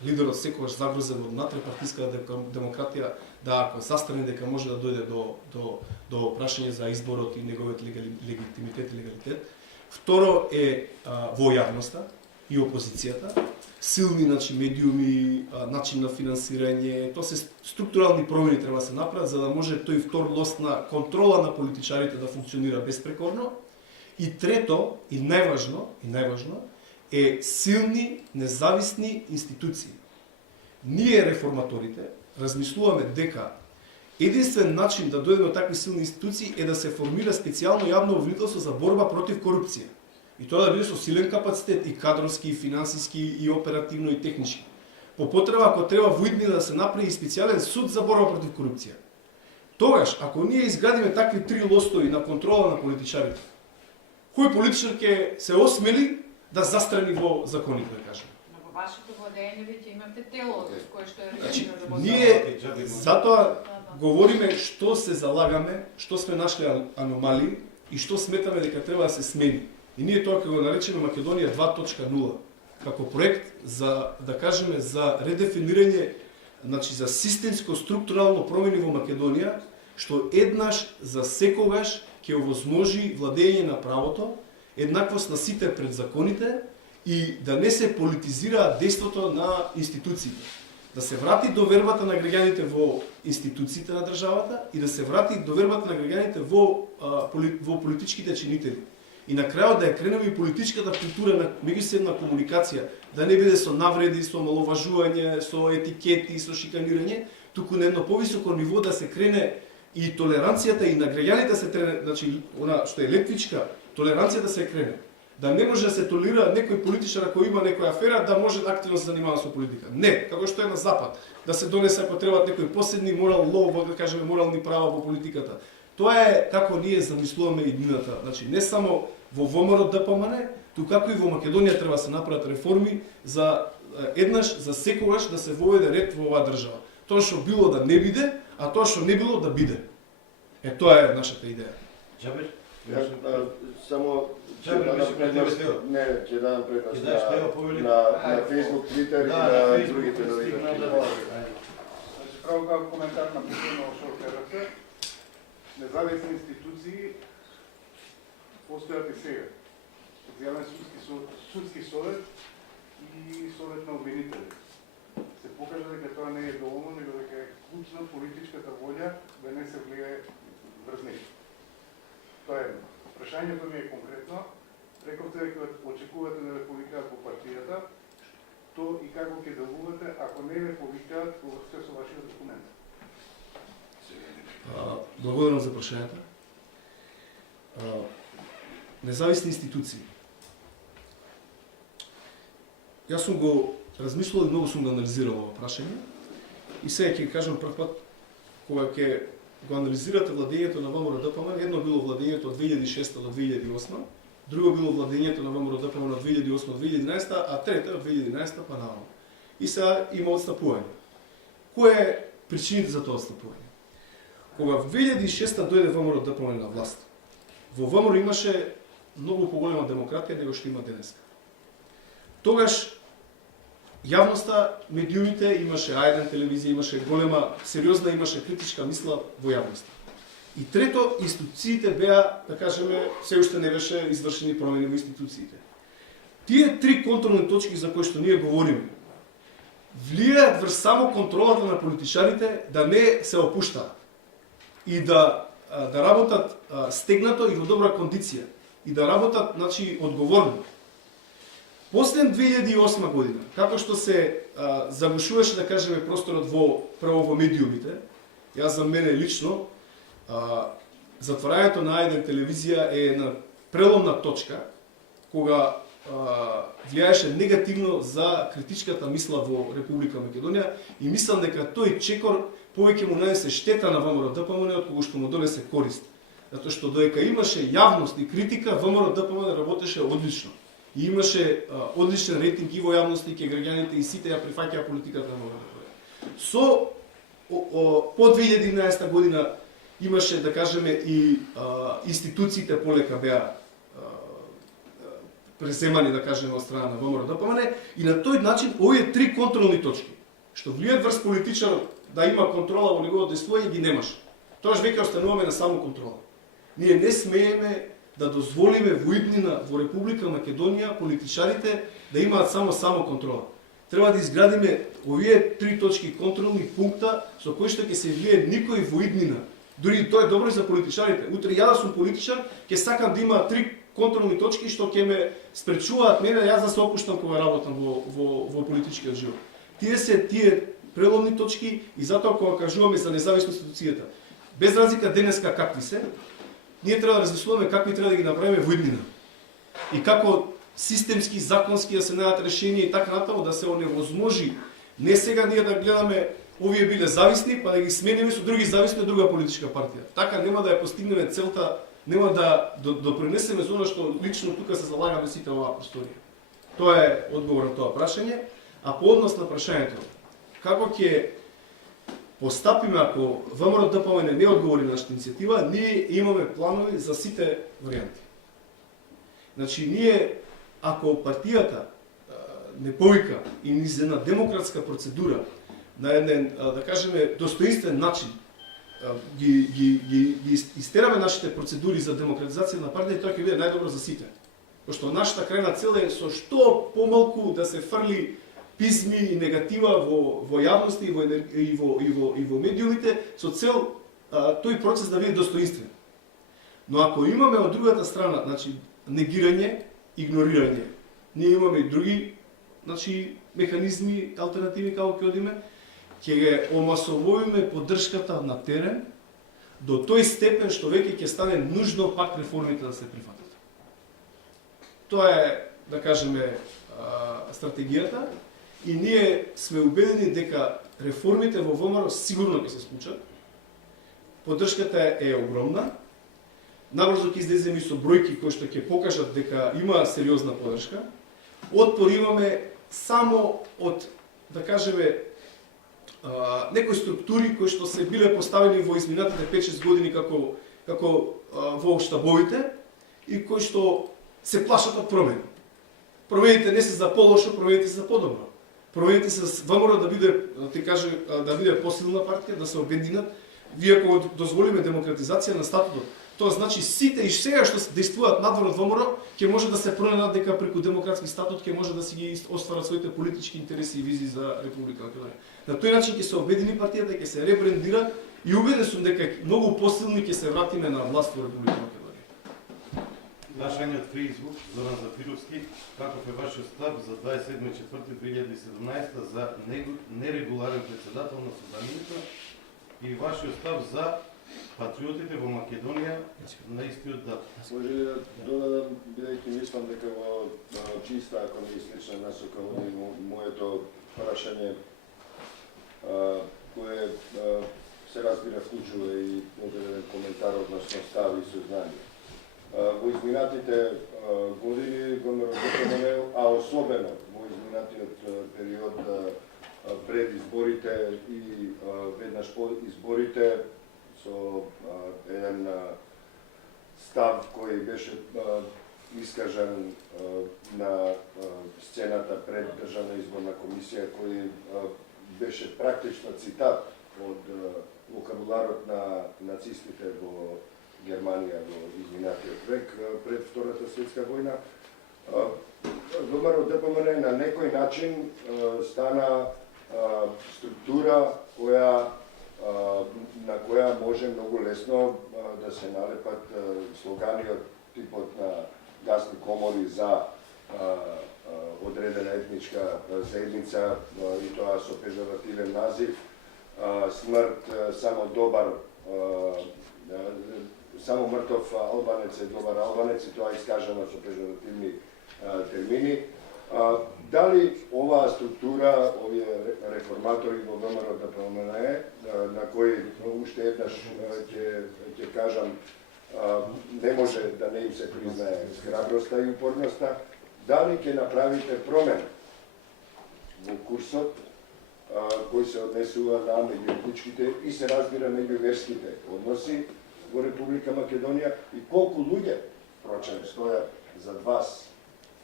лидерот секогаш загрозен од внатре партиска демократија, да ако застрани дека може да дојде до прашање за изборот и неговиот легитимитет и легалитет. Второ е во јавноста и опозицијата, силни медиуми, начин на финансирање, тоа се структурални промени треба да се направат за да може тој втор лост на контрола на политичарите да функционира безпрекорно. И трето, и најважно е силни, независни институции. Ние реформаторите размислуваме дека единствен начин да дојдеме до такви силни институции е да се формира специјално јавно обвинителство за борба против корупција. И тоа да биде со силен капацитет и кадровски, и финансиски, и оперативно, и технички. По потреба, ако треба во иднина да се направи специјален суд за борба против корупција. Тогаш, ако ние изградиме такви три лостови на контрола на политичарите, кој политичар ќе се осмели да застрани во законите, да кажем? Но во вашето владење веќе имате тело кое што е Значи, решено да го ние затоа говориме што се залагаме, што сме нашли аномалии и што сметаме дека треба да се смени. И ние тоа ќе го наречеме Македонија 2.0 како проект за, да кажеме, за редефинирање, значи за системско структурално промени во Македонија, што еднаш за секогаш ќе овозможи владење на правото, еднаквост на сите пред законите и да не се политизира действото на институциите. Да се врати довербата на граѓаните во институциите на државата и да се врати довербата на граѓаните во политичките чинители. И на крајот да ја кренеме и политичката култура на меѓусебна комуникација, да не биде со навреди, со маловажување, со етикети, со шиканирање, туку на едно повисоко ниво да се крене и толеранцијата и на граѓаните се трене, значи она што е летвичка, толеранцијата се крене. Да не може да се толерира некој политичар ако има некоја афера да може активно се занимава со политика. Не, како што е на запад, да се донесе ако требаат некои последни да кажеме морални права во политиката. Тоа е како ние замислуваме иднината. Значи не само во ВМРО ДПМН, туку како и во Македонија треба да се направат реформи за еднаш за секогаш да се воведе ред во оваа држава. Тоа што било да не биде, а тоа што не било да биде. Тоа е нашата идеја. Џабер? Само Џабер, ќе дадам предност на Facebook, Twitter и на другите новини. Право како коментар на последно што кажате, независни институции постојат и сега. Специјален судски совет и совет на обвинители. Се покажа дека тоа не е доволно, него дека е клучна политичката волја да не се влие врз нешто. Тоа е едно. Прашањето ми е конкретно. Рековте дека очекувате да ве повикаат по партијата, што и како ќе делувате ако не ве повикаат во врска со вашиот документ? Благодарам за прашањето. Независни институции. Јас сум го размислувал и многу сум го анализирал ова прашање. И сега ќе кажам прв пат, кога ќе го анализирате владењето на ВМРО ДПМН, едно било владењето од 2006 до 2008, друго било владењето на ВМРО ДПМН од 2008 до 2011, а трето од 2011 па наваму. И сега има отстапување. Кој е причините за тоа отстапување? Кога в 2006 дојде ВМРО ДПМН на власт, во ВМРО имаше многу поголема демократија него што има денеска. Тогаш јавноста, медиумите, имаше А1 телевизија, имаше голема, сериозна, имаше критичка мисла во јавноста. И трето, институциите беа, да кажеме, се уште не беше извршени промени во институциите. Тие три контролни точки за кои што ние говориме, влијаат врз само контролата на политичарите да не се опуштаат и да работат стегнато и во добра кондиција и да работат, значи, одговорно. После 2008 година, како што се загушуваше, да кажеме, просторот прво во медиумите, јас за мене лично, затворањето на А1 телевизија е една преломна точка, кога влијаеше негативно за критичката мисла во Република Македонија и мислам дека тој чекор повеќе му нанесе штета на ВМРО ДПМН од кога што му донесе корист. Затоа што додека имаше јавност и критика, ВМРО ДПМН работеше одлично. И имаше одличен рейтинг и во јавност и ке граѓаните и сите ја прифаќаа политиката на ВМРО ДПМН. Со по 2011 година имаше, да кажеме, и институциите полека беа преземани, да кажеме, од страна на ВМРО ДПМН, и на тој начин овие три контролни точки, што влијат врз политичарот да има контрола во неговото действување, ги немаше. Тоа веќе остануваме на само контрола. Ние не смееме да дозволиме во иднина во Република Македонија политичарите да имаат само контрола. Треба да изградиме овие три точки контролни пункта со кои што ќе се влие никој во иднина. Дури тоа е добро и за политичарите. Утре ја да сум политичар, ќе сакам да има три контролни точки што ќе ме спречуваат мене јас да се опуштам кога работам во политичкиот живот. Тие се тие преломни точки и затоа кога кажуваме за независност институцијата, без разлика денеска какви се, ние треба да размислуваме какви треба да ги направиме во иднина. И како системски, законски да се најдат решенија и така натаму да се оневозможи. Не сега ние да гледаме овие биле зависни, па да ги смениме со други зависни од друга политичка партија. Така нема да ја постигнеме целта, нема да допринесеме за она што лично тука се залагаме сите оваа просторија. Тоа е одговор на тоа прашање. А по однос на прашањето, како ќе постапиме ако ВМРО ДПМН не одговори на нашата иницијатива, ние имаме планови за сите варијанти. Значи, ние, ако партијата не повика и низ една демократска процедура, на еден, да кажеме, достоинствен начин, ги истераме нашите процедури за демократизација на партијата, тоа ќе биде најдобро за сите. Пошто нашата крајна цел е со што помалку да се фрли писми и негатива во јавност и во медиумите со цел тој процес да биде достоинствен. Но ако имаме од другата страна, значи негирање, игнорирање, ние имаме и други, значи механизми алтернативни како ќе одиме, ќе ги омасовуваме поддршката на терен до тој степен што веќе ќе стане нужно пак реформите да се прифатат. Тоа е, да кажеме, стратегијата. И ние сме убедени дека реформите во ВМРО сигурно ќе се случат. Поддршката е огромна. Набрзо ќе излеземе со бројки кои што ќе покажат дека има сериозна поддршка. Отпор имаме само од, да кажеме, некои структури кои што се биле поставени во изминатите 5-6 години како во штабовите и кои што се плашат од промени. Промените не се за полошо, промените се за подобро. Промените се ВМРО да биде посилна партија, да се обединат. Вие ако дозволиме демократизација на статутот, тоа значи сите и сега што се действуваат надвор од ВМРО ќе може да се проненат дека преку демократски статут ќе може да си ги остварат своите политички интереси и визии за Република Македонија. На тој начин ќе се обедини партијата, ќе се ребрендира и убеден сум дека многу посилни ќе се вратиме на власт во Република Македонија. Прашање од Фейсбук, Зоран Зафировски, каков е вашиот став за 27.4.2017 за нерегуларен председател на Собранието и вашиот став за патриотите во Македонија на истиот датум? Може ли да додадам, бидејќи мислам дека во чиста, ако не слична насока, моето прашање кое се разбира вклучува и одреден коментар односно став и сознание. Во изминатите години ВМРО ДПМН, а особено во изминатиот период пред изборите и веднаш по изборите со еден став кој беше искажан на сцената пред Државна изборна комисија, кој беше практично цитат од вокабуларот на нацистите во Германија во изминатиот век пред Втората светска војна. ВМРО ДПМН на некој начин стана структура на која може многу лесно да се налепат слогани од типот на гасни комори за одредена етничка заедница и тоа со пежоративен назив, смрт, само добар, само мртов албанец е добар албанец и тоа искажано со пежоративни термини. Дали оваа структура, овие реформатори во ВМРО ДПМН, на кои уште еднаш ќе кажам, не може да не им се признае храброста и упорноста, дали ќе направите промена во курсот кој се однесува на меѓуетничките и се разбира меѓуверските односи во Република Македонија и колку луѓе прочен стојат зад вас,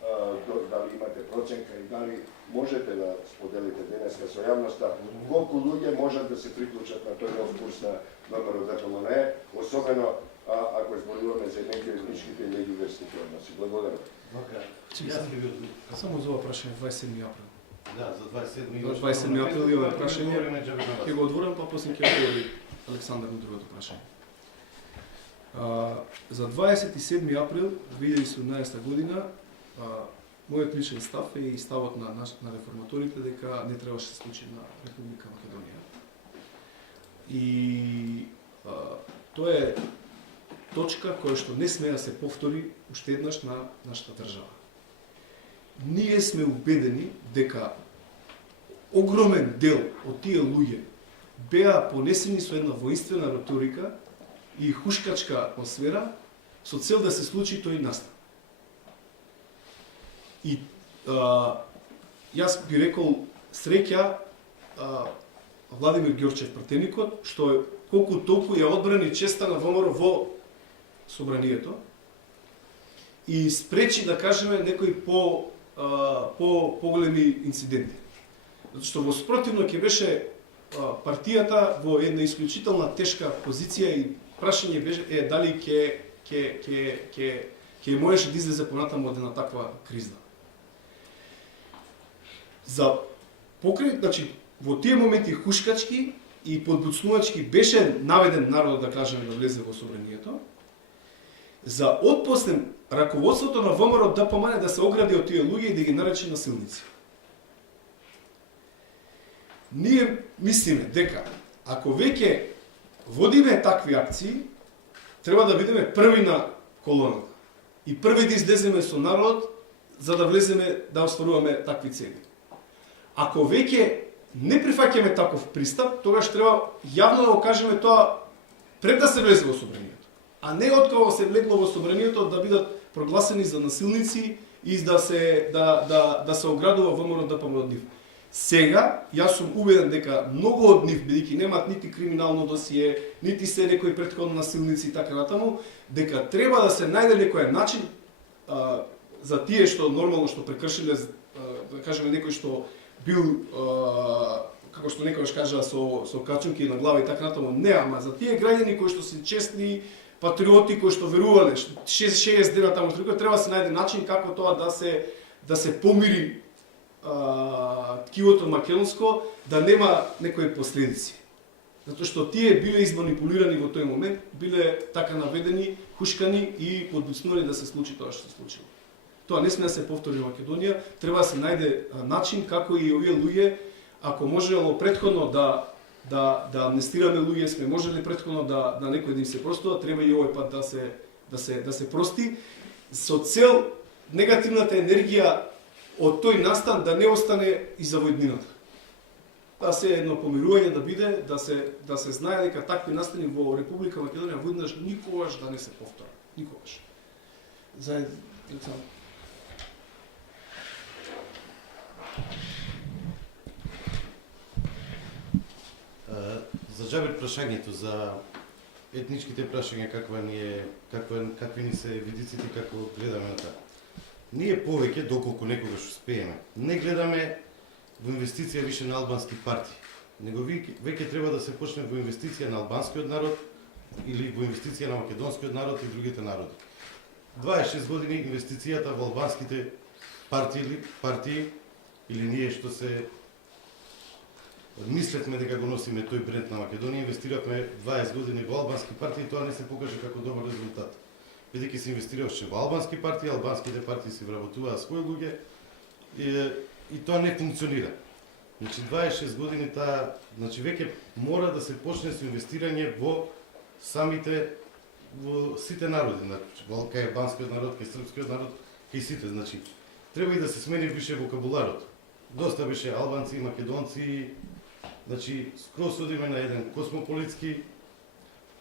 дали имате проценка и дали можете да споделите денеска со јавноста колку луѓе можат да се приклучат на тој нов курс на ВМРО ДПМН, особено ако зборуваме за меѓуетничките и меѓуверските односи. Благодарам. Само за ова прашање 27 април. Да, за 27 За 27 април има прашање. Ќе го отворам, па после ќе одговори Александар на другото прашање. За 27 април 2017 година мојот личен став е и ставот на реформаторите дека не требаше да се случи на Република Македонија. И тоа е точка која што не смее да се повтори уште еднаш на нашата држава. Ние сме убедени дека огромен дел од тие луѓе беа понесени со една воинствена риторика и хушкачка атмосфера со цел да се случи тој настан. И јас би рекол среќа Владимир Ѓорчев пратеникот, што колку толку ја одбрани честа на ВМРО во собранието и спречи, да кажеме, некои поголеми инциденти. Затоа што во спротивно ќе беше партијата во една исклучителна тешка позиција и прашање беше дали ќе можеше да излезе понатаму од една таква криза. За покрај, значи, во тие моменти хушкачки и подбуцнувачки беше наведен народот, да кажеме, да влезе во собранието. За отпосле раководството на ВМРО ДПМН да се огради од тие луѓе и да ги нарече насилници. Ние мислиме дека ако веќе водиме такви акции, треба да бидеме први на колоната и први да излеземе со народ за да влеземе да остваруваме такви цели. Ако веќе не прифаќаме таков пристап, тогаш треба јавно да го кажеме тоа пред да се влезе во собранието, а не откако се влегло во собранието да бидат прогласени за насилници и да се оградува ВМРО ДПМН од нив. Сега, јас сум убеден дека многу од нив, бидејќи немаат нити криминално досие, нити се некои претходни насилници и така натаму, дека треба да се најде некој начин за тие што нормално што прекршиле, да кажеме некој што бил, како што некојаш кажа, со качунки на глава и така натаму, не, ама за тие граѓани кои што се честни патриоти, кои што верувале, 60 дена таму треба да се најде начин како тоа да се помири ткивото македонско, да нема некои последици. Затоа што тие биле изманипулирани во тој момент, биле така наведени, хушкани и подбуцнувани да се случи тоа што се случило. Тоа не сме да се повтори во Македонија, треба да се најде начин како и овие луѓе, ако можело претходно да амнестираме луѓе, сме можели претходно да некој да им се простува, треба и овој пат да се прости, со цел негативната енергија од тој настан да не остане и за војднината. Да се едно помирување да биде, да се знае дека такви настани во Република Македонија веднаш никогаш да не се повторат. Никогаш. За Джабир прашањето за етничките прашања какви ни се видиците како гледаме на тоа. Ние повеќе, доколку некогаш успееме, не гледаме во инвестиција више на албански партии, него веќе треба да се почне во инвестиција на албанскиот народ или во инвестиција на македонскиот народ и другите народи. 26 години инвестицијата во албанските партии или ние што се мислевме дека го носиме тој бренд на Македонија, инвестиравме 20 години во албански партии и тоа не се покажа како добар резултат. Бидејќи се инвестираваше во албански партии, албанските партии се вработуваа своји луѓе и тоа не функционира. Значи 26 години значи веќе мора да се почне со инвестирање во сите народи, значи во албанскиот народ, кај српскиот народ, кај сите, значи треба и да се смени више вокабуларот. Доста беше албанци, македонци, значи скроз одиме на еден космополитски,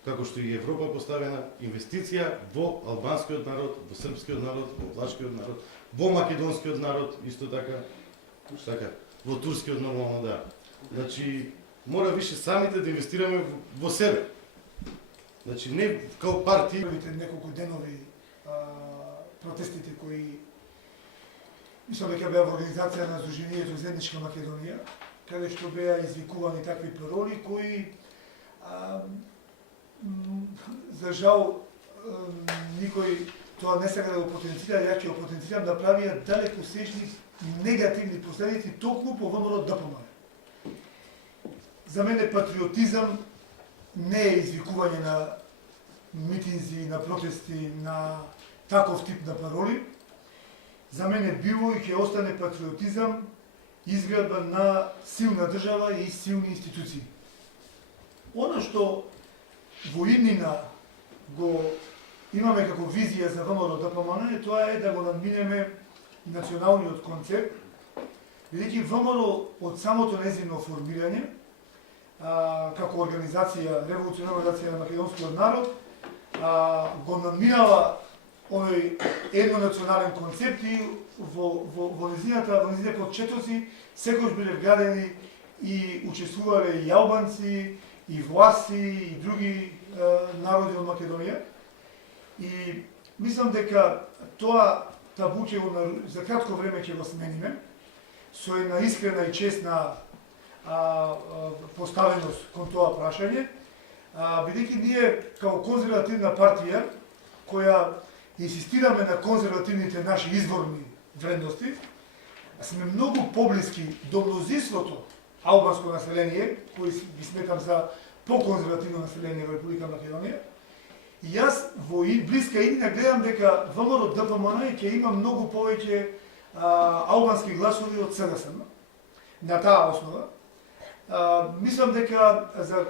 како што и Европа поставена, инвестиција во албанскиот народ, во српскиот народ, во влашкиот народ, во македонскиот народ, исто така, во турскиот нормално, да. Значи, мора више самите да инвестираме во себе. Значи, не као партии. Првите неколку денови протестите кои мислам дека беа во организација на Сдруженијето Заедничка Македонија, каде што беа извикувани такви пароли кои за жал никој тоа не сака да го потенцира, ја ќе го потенцирам да правија далекосежни негативни последици токму по ВМРО ДПМН. За мене патриотизам не е извикување на митинзи, на протести, на таков тип на пароли. За мене било и ќе остане патриотизам изградба на силна држава и силни институции. Оно што во иднина го имаме како визија за ВМРО ДПМН, тоа е да го надминеме националниот концепт, бидејќи ВМРО од самото нејзино формирање како организација, револуционарна организација на македонскиот народ, го надминава оној еднонационален концепт и во низините почетоци секојаш биле вградени и учествувале и албанци, и власи, и други народи од Македонија. И мислам дека тоа табу ќе за кратко време ќе го смениме со една искрена и честна поставеност кон тоа прашање, бидејќи ние како конзервативна партија која инсистираме на конзервативните наши изворни вредности, сме многу поблиски до мнозинството албанско население, кои ги сметам за по-конзервативно население во Република Македонија. И јас во блиска иднина гледам дека ВМРО ДПМН ќе има многу повеќе албански гласови од СДСМ. На таа основа мислам дека за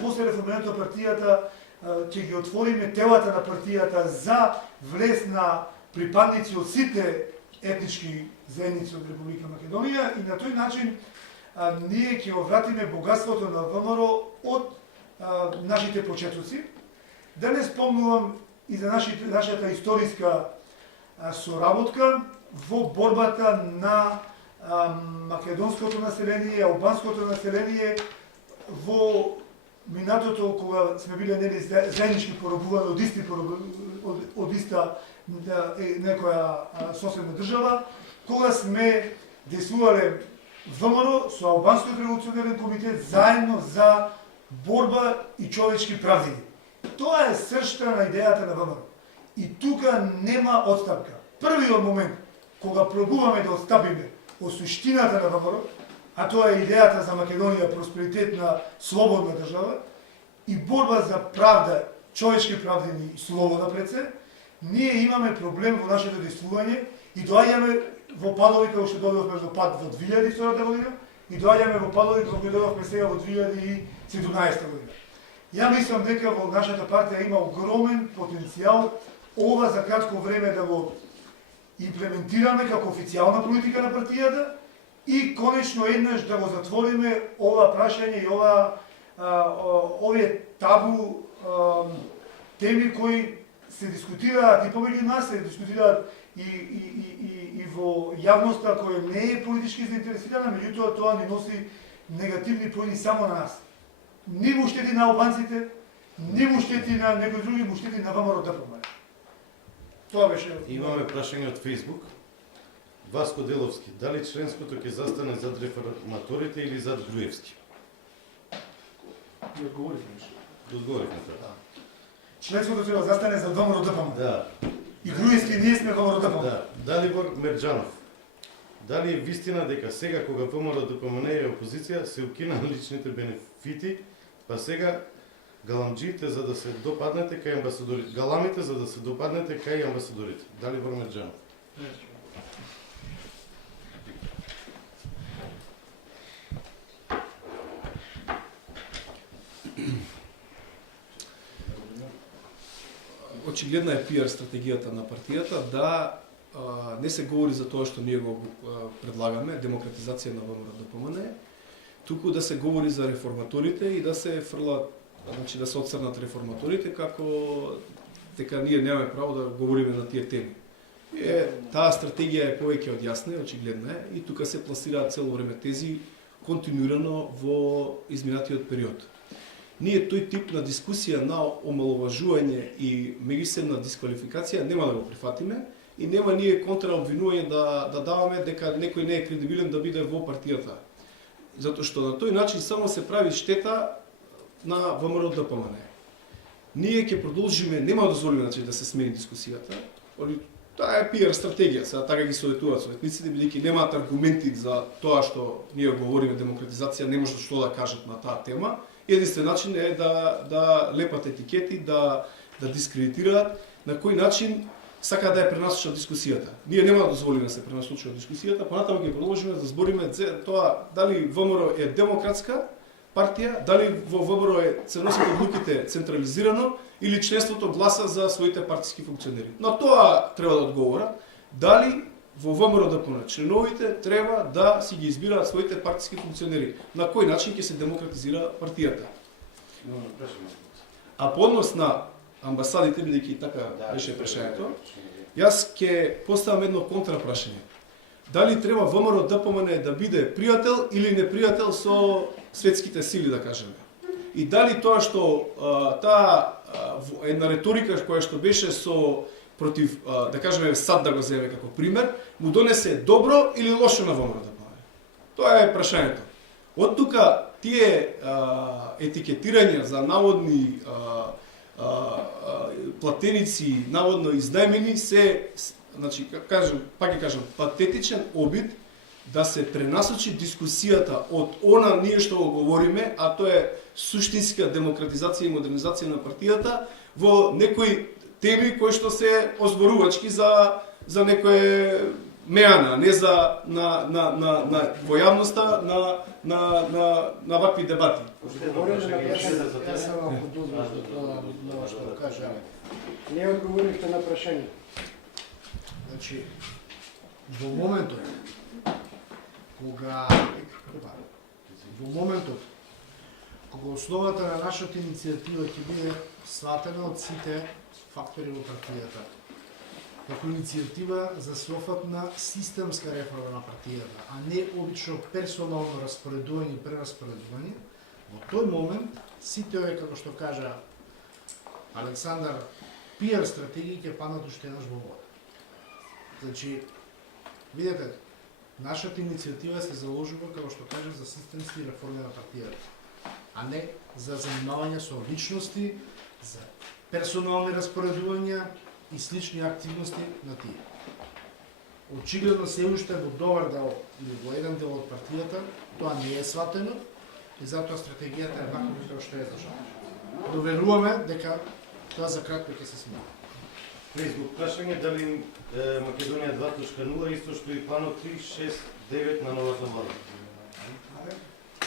после реформирањето партијата ќе ги отвориме телата на партијата за влез на припадници од сите етнички заедници од Република Македонија и на тој начин ние ќе вратиме богатството на ВМРО од нашите почетоци. Да не спомнувам и за нашата историска соработка во борбата на македонското население, албанското население во минатото кога сме биле нели заеднички поробувани од иста некоја соседна држава, кога сме действувале ВМРО со Албанскиот револуционарен комитет заедно за борба и човечки правди. Тоа е сршта на идејата на ВМРО. И тука нема отстапка. Првиот момент кога пробуваме да отстапиме од суштината на ВМРО, а тоа е идејата за Македонија, просперитетна, слободна држава и борба за правда, човечки правдини и слобода пред се, ние имаме проблем во нашето действување и доаѓаме во падови како што дојдовме до пад во 2002 година и доаѓаме во падови како што дојдовме сега во 2017 година. Ја мислам дека во нашата партија има огромен потенцијал ова за кратко време да го имплементираме како официјална политика на партијата и конечно еднаш да го затвориме ова прашање и овие табу теми кои се дискутираат и помеѓу нас, се дискутираат и во јавноста која не е политички заинтересирана, меѓутоа тоа ни носи негативни поени само на нас. Ни му штети на албанците, ни му штети на некои други, му штети на ВМРО ДПМН. Тоа беше. Имаме прашање од Facebook. Васко Деловски, дали членското ќе застане зад реформаторите или зад Груевски? Ја одговоривме нешто. Одговоривме тоа. Членството треба застане за ВМРО ДПМН. Да. И Груевски ние сме ВМРО ДПМН. Да. Далибор Мерџанов. Дали е вистина дека сега кога ВМРО ДПМН е опозиција се укина личните бенефити, па сега галамџиите за да се допаднете кај амбасадорите, галамите за да се допаднете кај амбасадорите? Далибор Мерџанов. Очигледна е пиар стратегијата на партијата да не се говори за тоа што ние го предлагаме, демократизација на ВМРО-ДПМН, туку да се говори за реформаторите и да се фрлат, значи да се отцрнат реформаторите како дека ние немаме право да говориме на тие теми. Таа стратегија е повеќе од јасна, очигледна е, и тука се пласираат цело време тези континуирано во изминатиот период. Ние тој тип на дискусија на омаловажување и меѓусебна дисквалификација нема да го прифатиме и нема ние контраобвинување да даваме дека некој не е кредибилен да биде во партијата. Затоа што на тој начин само се прави штета на ВМРО-ДПМН. Ние ќе продолжиме, нема да дозволиме значи да се смени дискусијата. Таа е PR стратегија, сега така ги советуваат советниците, бидејќи немаат аргументи за тоа што ние говориме демократизација, не може што да кажат на таа тема. Единствен начин е да лепат етикети, да дискредитираат, на кој начин сакаат да ја пренасочат дискусијата. Ние нема да дозволиме да се пренасочува дискусијата, понатаму ќе продолжиме да збориме за тоа дали ВМРО е демократска партија, дали во ВМРО се носат одлуките централизирано или членството гласа за своите партиски функционери. На тоа треба да одговорат, дали во ВМРО-ДПМН членовите треба да си ги избираат своите партиски функционери. На кој начин ќе се демократизира партијата. А по однос на амбасадите, бидејќи така беше прашањето, јас ќе поставам едно контрапрашање. Дали треба ВМРО-ДПМН да биде пријател или непријател со светските сили, да кажеме. И дали тоа што таа една риторика која што беше со против, да кажеме, САД да го земе како пример, му донесе добро или лошо на ВМРО-ДПМН? Тоа е прашањето. Од тука тие етикетирања за наводни платеници, наводно изнајмени се, значи, пак ќе кажам, патетичен обид да се пренасочи дискусијата од она ние што го говориме, а тоа е суштинска демократизација и модернизација на партијата, во некои теми кои што се озборувачки за некое меана, не за во јавноста на вакви дебати. Јас сам малку подолжам на што кажа. Не одговоривте на прашањето. Значи, во моментот кога основата на нашата иницијатива ќе биде сватена од сите фактори во партијата, како иницијатива за софатна системска реформа на партијата, а не обично персонално распоредување и прераспоредување, во тој момент сите овие, како што кажа Александар, PR стратегии ќе паднат уште еднаш во вода. Значи, видете, нашата иницијатива се заложува, како што кажа, за системски реформи на партијата, а не за занимавање со личности, за персонални распоредувања и слични активности на тие. Очигледно се уште во добар дел или во еден дел од партијата, тоа не е сватено и затоа стратегијата е ваква како што е за жал. Доверуваме дека тоа за кратко ќе се смени. Facebook прашање дали Македонија 2.0 исто што и планот 369 на новата влада.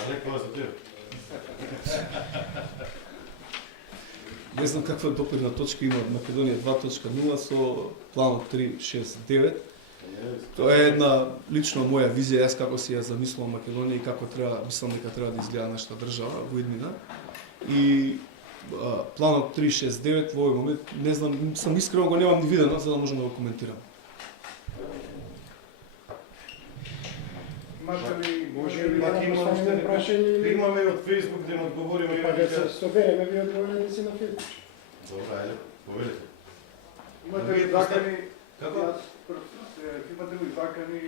Алеко за тебе. Не знам каква допирна точка има Македонија 2.0 со планот 369. Тоа е една лично моја визија, јас како си ја замислувам Македонија и како мислам дека треба да изгледа нашата држава во иднина. И планот 369 во овој момент, не знам, сам искрено го немам ни видено за да можам да го коментирам. Имаме од Facebook да им одговориме. Па да се собереме, ви одговорите си на Facebook. Добра, ајде, повелите. Имате ли закани, имате ли закани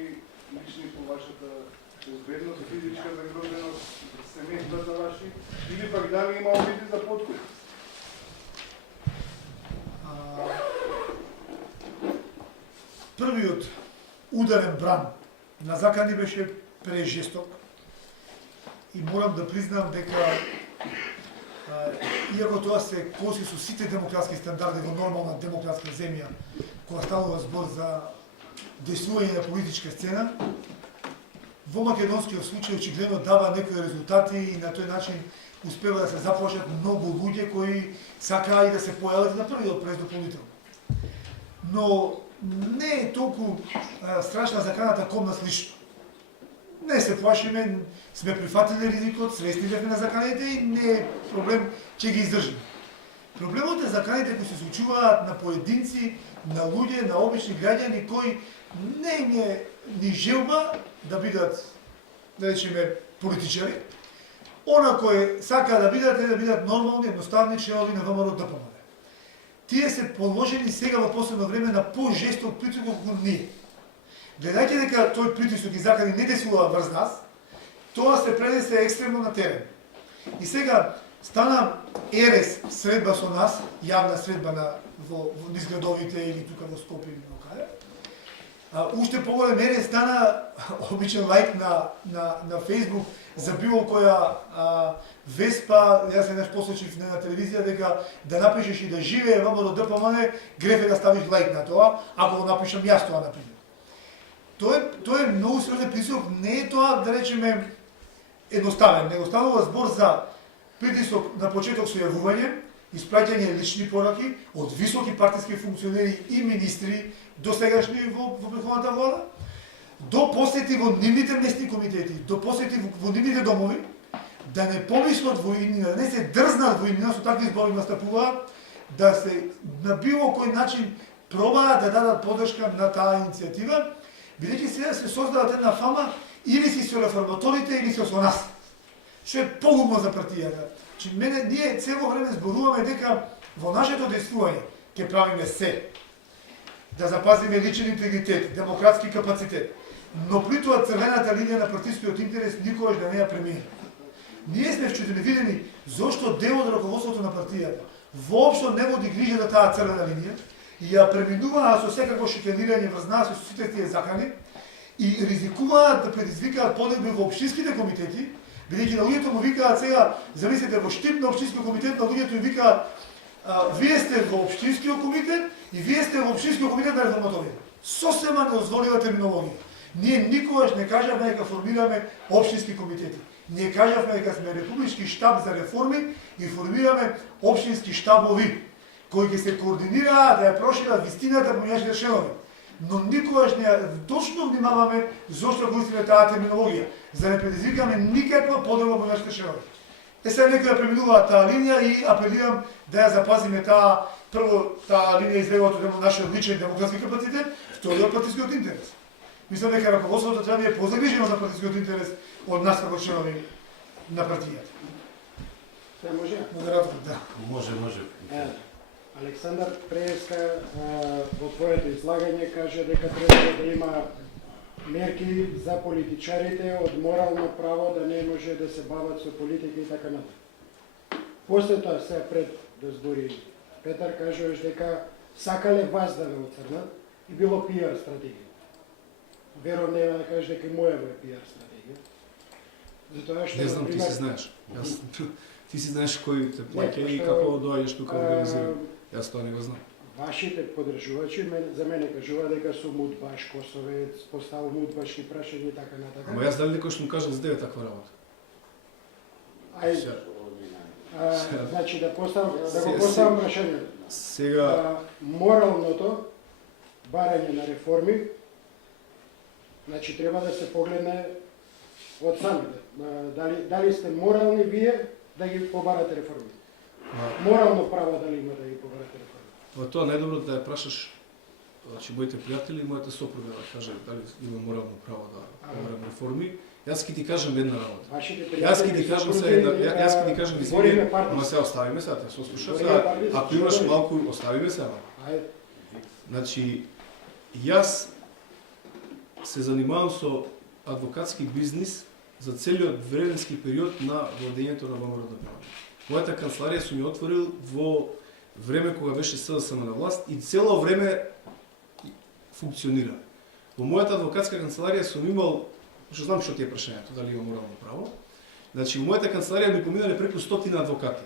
лични по вашата безбедност, физичка загрозеност, семејствата ваши, или пак дали има обиди за подкуп? Првиот ударен бран на закани беше прежесток и морам да признам дека иако тоа се коси со сите демократски стандарди во нормална демократска земја, кога станува збор за действување на политичка сцена, во македонскиот случај очигледно дава некои резултати и на тој начин успева да се заплашат многу луѓе кои сакаа и да се појават на првиот през дополнително. но не е толку страшна заканата кон нас лично. Не се плашиме, сме прифатили ризикот, свесни бевме на заканите и не е проблем че ги издржиме. Проблемот е заканите кои се случуваат на поединци, на луѓе, на обични граѓани кои не им е ни желба да бидат, да речеме, политичари. Она кој сака да бидат нормални, едноставни членови на ВМРО ДПМН. Тие се подложени сега во последно време на по-жесток притисок кон ние. Гледајќи дека тој притисок и закани не действува врз нас, тоа се пренесе екстремно на терен. И сега стана ерес средба со нас, јавна средба во низ градовите или тука во Скопје или во каде. Уште поголем ерес стана обичен лайк на Facebook за било која веспа, јас еднаш посочив на телевизија дека да напишеш и да живее ВМРО ДПМН, греф е да ставиш лайк на тоа, ако го напишам јас тоа например. Тоа е многу сериозен притисок, не е тоа да речеме едноставен, него станува збор за притисок на почеток со јавување, испраќање лични пораки од високи партиски функционери и министри до сегашни во претходната влада, до посети во нивните местни комитети, до посети во нивните домови, да не помислат во иднина, да не се дрзнат во иднина, со такви зборови настапуваат, да се на било кој начин пробаат да дадат поддршка на таа иницијатива, бидејќи сега се создават една фама или си со реформаторите или со нас. Што е погубно за партијата. Ние цело време зборуваме дека во нашето действување ќе правиме се да запазиме личен интегритет, демократски капацитет, но при тоа црвената линија на партискиот интерес никогаш да не ја премине. Ние сме вчудени зошто дел од раководството на партијата воопшто не води грижа за таа црвена линија и ја преминуваат со секако шиканирање врз нас со сите тие закани и ризикуваат да предизвикаат подобри во општинските комитети, бидејќи на луѓето му викаат сега, замислете, во штип на општински комитет на луѓето им викаат вие сте во општинскиот комитет и вие сте во општинскиот комитет на реформаторите. Сосема недозволива терминологија. Ние никогаш не кажавме дека формираме општински комитети. Ние кажавме дека сме републички штаб за реформи и формираме општински штабови, кои ќе се координираат да ја прошират вистината по нашите членови. Но никогаш не точно внимаваме зошто користиме таа терминологија, за да не предизвикаме никаква подоба по нашите членови. Сега некој ја преминува таа линија и апелирам да ја запазиме таа, прво таа линија излегот од нашиот личен демократски капацитет, второ од партискиот интерес. Мислам дека раководството треба да е позагрижено за партискиот интерес од нас како членови на партијата. Се може? Модератор, да. Може. Александар Преска во твоето излагање кажа дека треба да има мерки за политичарите од морално право да не може да се бават со политика и така натаму. После тоа се пред да збори Петар кажуваш дека сакале вас да ве оцрнат и било пиар стратегија. Верувам нема да кажеш дека и моја е пиар стратегија. Затоа што не знам, ти си знаеш. Ти си знаеш кој те плаќа и како доаѓаш тука организира. Јас тоа не го знам. Вашите поддржувачи за мене кажува дека сум удбаш, косовец, поставувам удбашки прашања и така натака. Ама јас дали некој што му кажа за тебе таква работа? Значи да го поставам прашањето. Сега Моралното барање на реформи, значи треба да се погледне од самите. Дали сте морални вие да ги побарате реформи? Морално право дали има да ги побарате реформи? Во тоа најдобро да ја прашаш значи моите пријатели и мојата сопруга да каже дали има морално право да побарам реформи. Јас ќе ти кажам една работа. Јас ќе ти кажам извини, ама се оставиме сега, те сослушав сега. Ако имаш малку, оставиме сега. Значи, јас се занимавам со адвокатски бизнис за целиот временски период на владењето на ВМРО ДПМН. Мојата канцеларија сум ја отворил во време кога беше СДСМ на власт и цело време функционира. Во мојата адвокатска канцеларија сум имал, што знам што ти е прашањето, дали има морално право. Значи, во мојата канцеларија ми поминале преку 100 адвокати.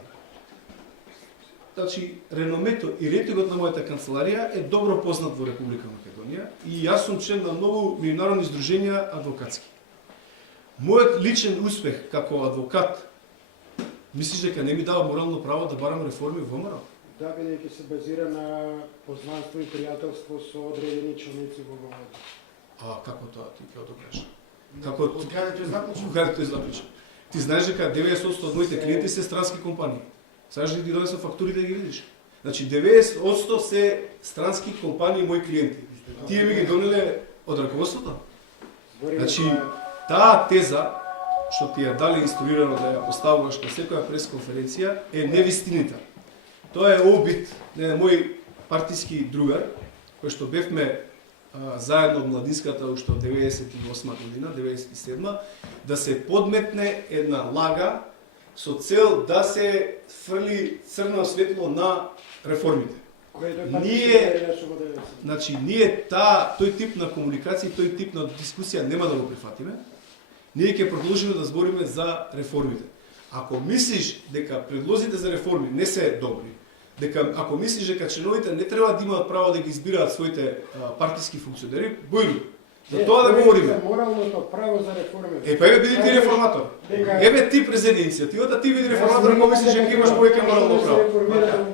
Значи, реномето и рейтингот на мојата канцеларија е добро познат во Република Македонија и јас сум член на многу меѓународни здруженја адвокатски. Мојот личен успех како адвокат, мислиш дека не ми дава морално право да барам реформи во ВМРО? Да, бидејќи се базира на познанство и пријателство со одредени челници во Вовода. А како тоа ти ќе го кажеш? Како Од каде тој заклучен? Кога тој заклучен? Ти знаеш дека 90% од моите клиенти се странски компании. Сакаш да ти донесам фактурите да ги видиш? Значи 90% се странски компании мои клиенти. Тие ми ги донеле од раководството. Значи таа теза што ти ја дали инструирано да ја поставуваш на секоја пресконференција е невистинита. Тоа е обид на мој партиски другар, кој што бевме заедно од младинската уште од 98 година, 97, да се подметне една лага со цел да се фрли црно светло на реформите. Ние тој тип на комуникација, тој тип на дискусија нема да го прифатиме. Ние ќе продолжиме да збориме за реформите. Ако мислиш дека предлозите за реформи не се добри, ако мислиш дека членовите не треба да имаат право да ги избираат своите партиски функционери, бојду. За тоа да говориме. Моралното право за реформи. Еве биди ти реформатор. Еве ти презеди иницијативата, ти биди реформатор ако мислиш дека имаш повеќе морално право.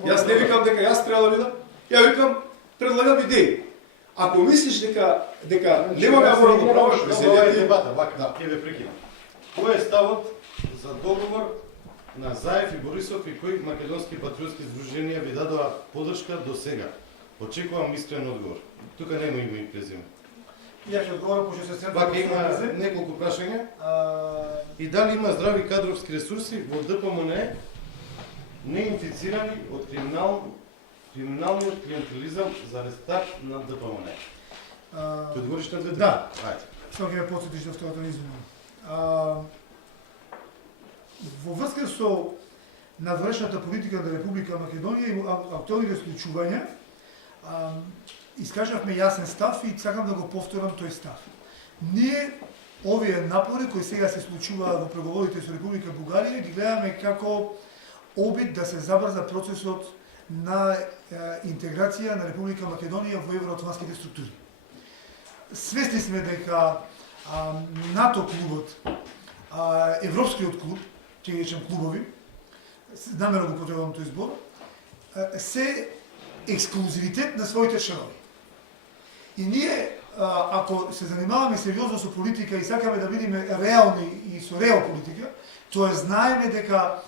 Јас не викам дека јас треба да бидам. Ја викам предлагам идеи. Ако мислиш дека немаме морално право, ова е дебата, вака, ќе ве прекинам. Кој е ставот за договор на Заев и Борисов и кои македонски патриотски здруженија ви дадоа поддршка до сега? Очекувам искрен одговор. Тука нема име и презиме. Ја ќе одговорам пошто се сетам. Вака има неколку прашања. И дали има здрави кадровски ресурси во ДПМН неинфицирани од криминалниот клиентелизам за рестарт на ДПМН? Ќе одговориш на две? Да. Ајде. Само ќе ме потсетиш да втората извинувам. Во врска со надворешната политика на Република Македонија и актуелните случувања, искажавме јасен став и сакам да го повторам тој став. Ние овие напори кои сега се случуваат во преговорите со Република Бугарија ги гледаме како обид да се забрза процесот на интеграција на Република Македонија во евроатлантските структури. Свесни сме дека НАТО клубот, Европскиот клуб, ќе ги речем клубови, намерно го потребувам тој збор, се ексклузивитет на своите членови. И ние, ако се занимаваме сериозно со политика и сакаме да видиме реални и со реал политика, тоа знаеме дека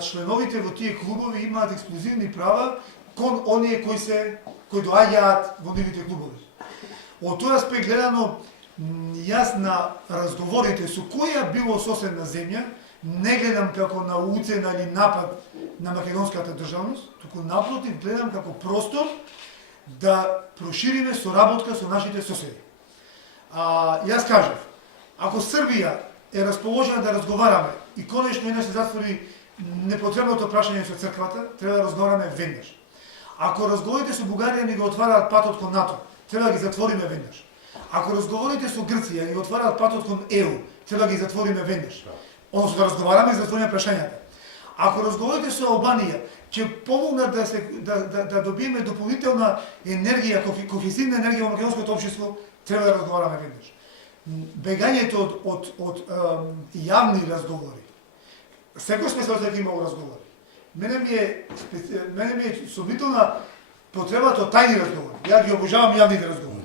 членовите во тие клубови имаат ексклузивни права кон оние кои доаѓаат во нивните клубови. Од тој аспект гледано, јас на разговорите со која било соседна земја, не гледам како на уцена или напад на македонската државност, туку напротив гледам како простор да прошириме соработка со нашите соседи. Јас кажав, ако Србија е расположена да разговараме и конечно еднаш се затвори непотребното прашање со црквата, треба да разговараме веднаш. Ако разговорите со Бугарија ни го отвараат патот кон НАТО, треба да ги затвориме веднаш. Ако разговорите со Грција ни отвараат патот кон ЕУ, треба да ги затвориме веднаш. Односно да разговараме и да затвориме прашањата. Ако разговорите со Албанија ќе помогнат да добиеме дополнителна енергија, кохезивна енергија во македонското општество, треба да разговараме веднаш. Бегањето од јавни разговори. Секој сме свесни дека имало разговори. Мене ми е сомнителна потребата од тајни разговори. Ја ги обожавам јавните разговори.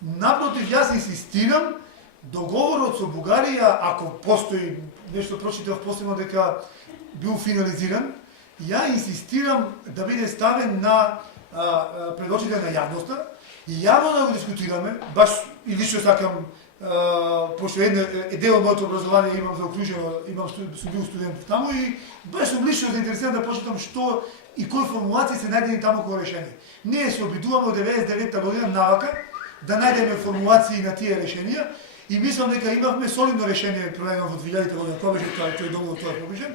Напротив, јас инсистирам договорот со Бугарија, ако постои нешто прочитав последно дека бил финализиран, ја инсистирам да биде ставен на пред очите на јавноста и јавно да го дискутираме, баш и лично сакам, пошто дел од моето образование имам заокружено, сум бил студент таму и баш сум лично заинтересиран да почитам што и кои формулации се најдени таму како решение. Ние се обидуваме од 99-та година навака да најдеме формулации на тие решенија и мислам дека имавме солидно решение проведено во 2000 година, кога беше тој договор тоа подпишан.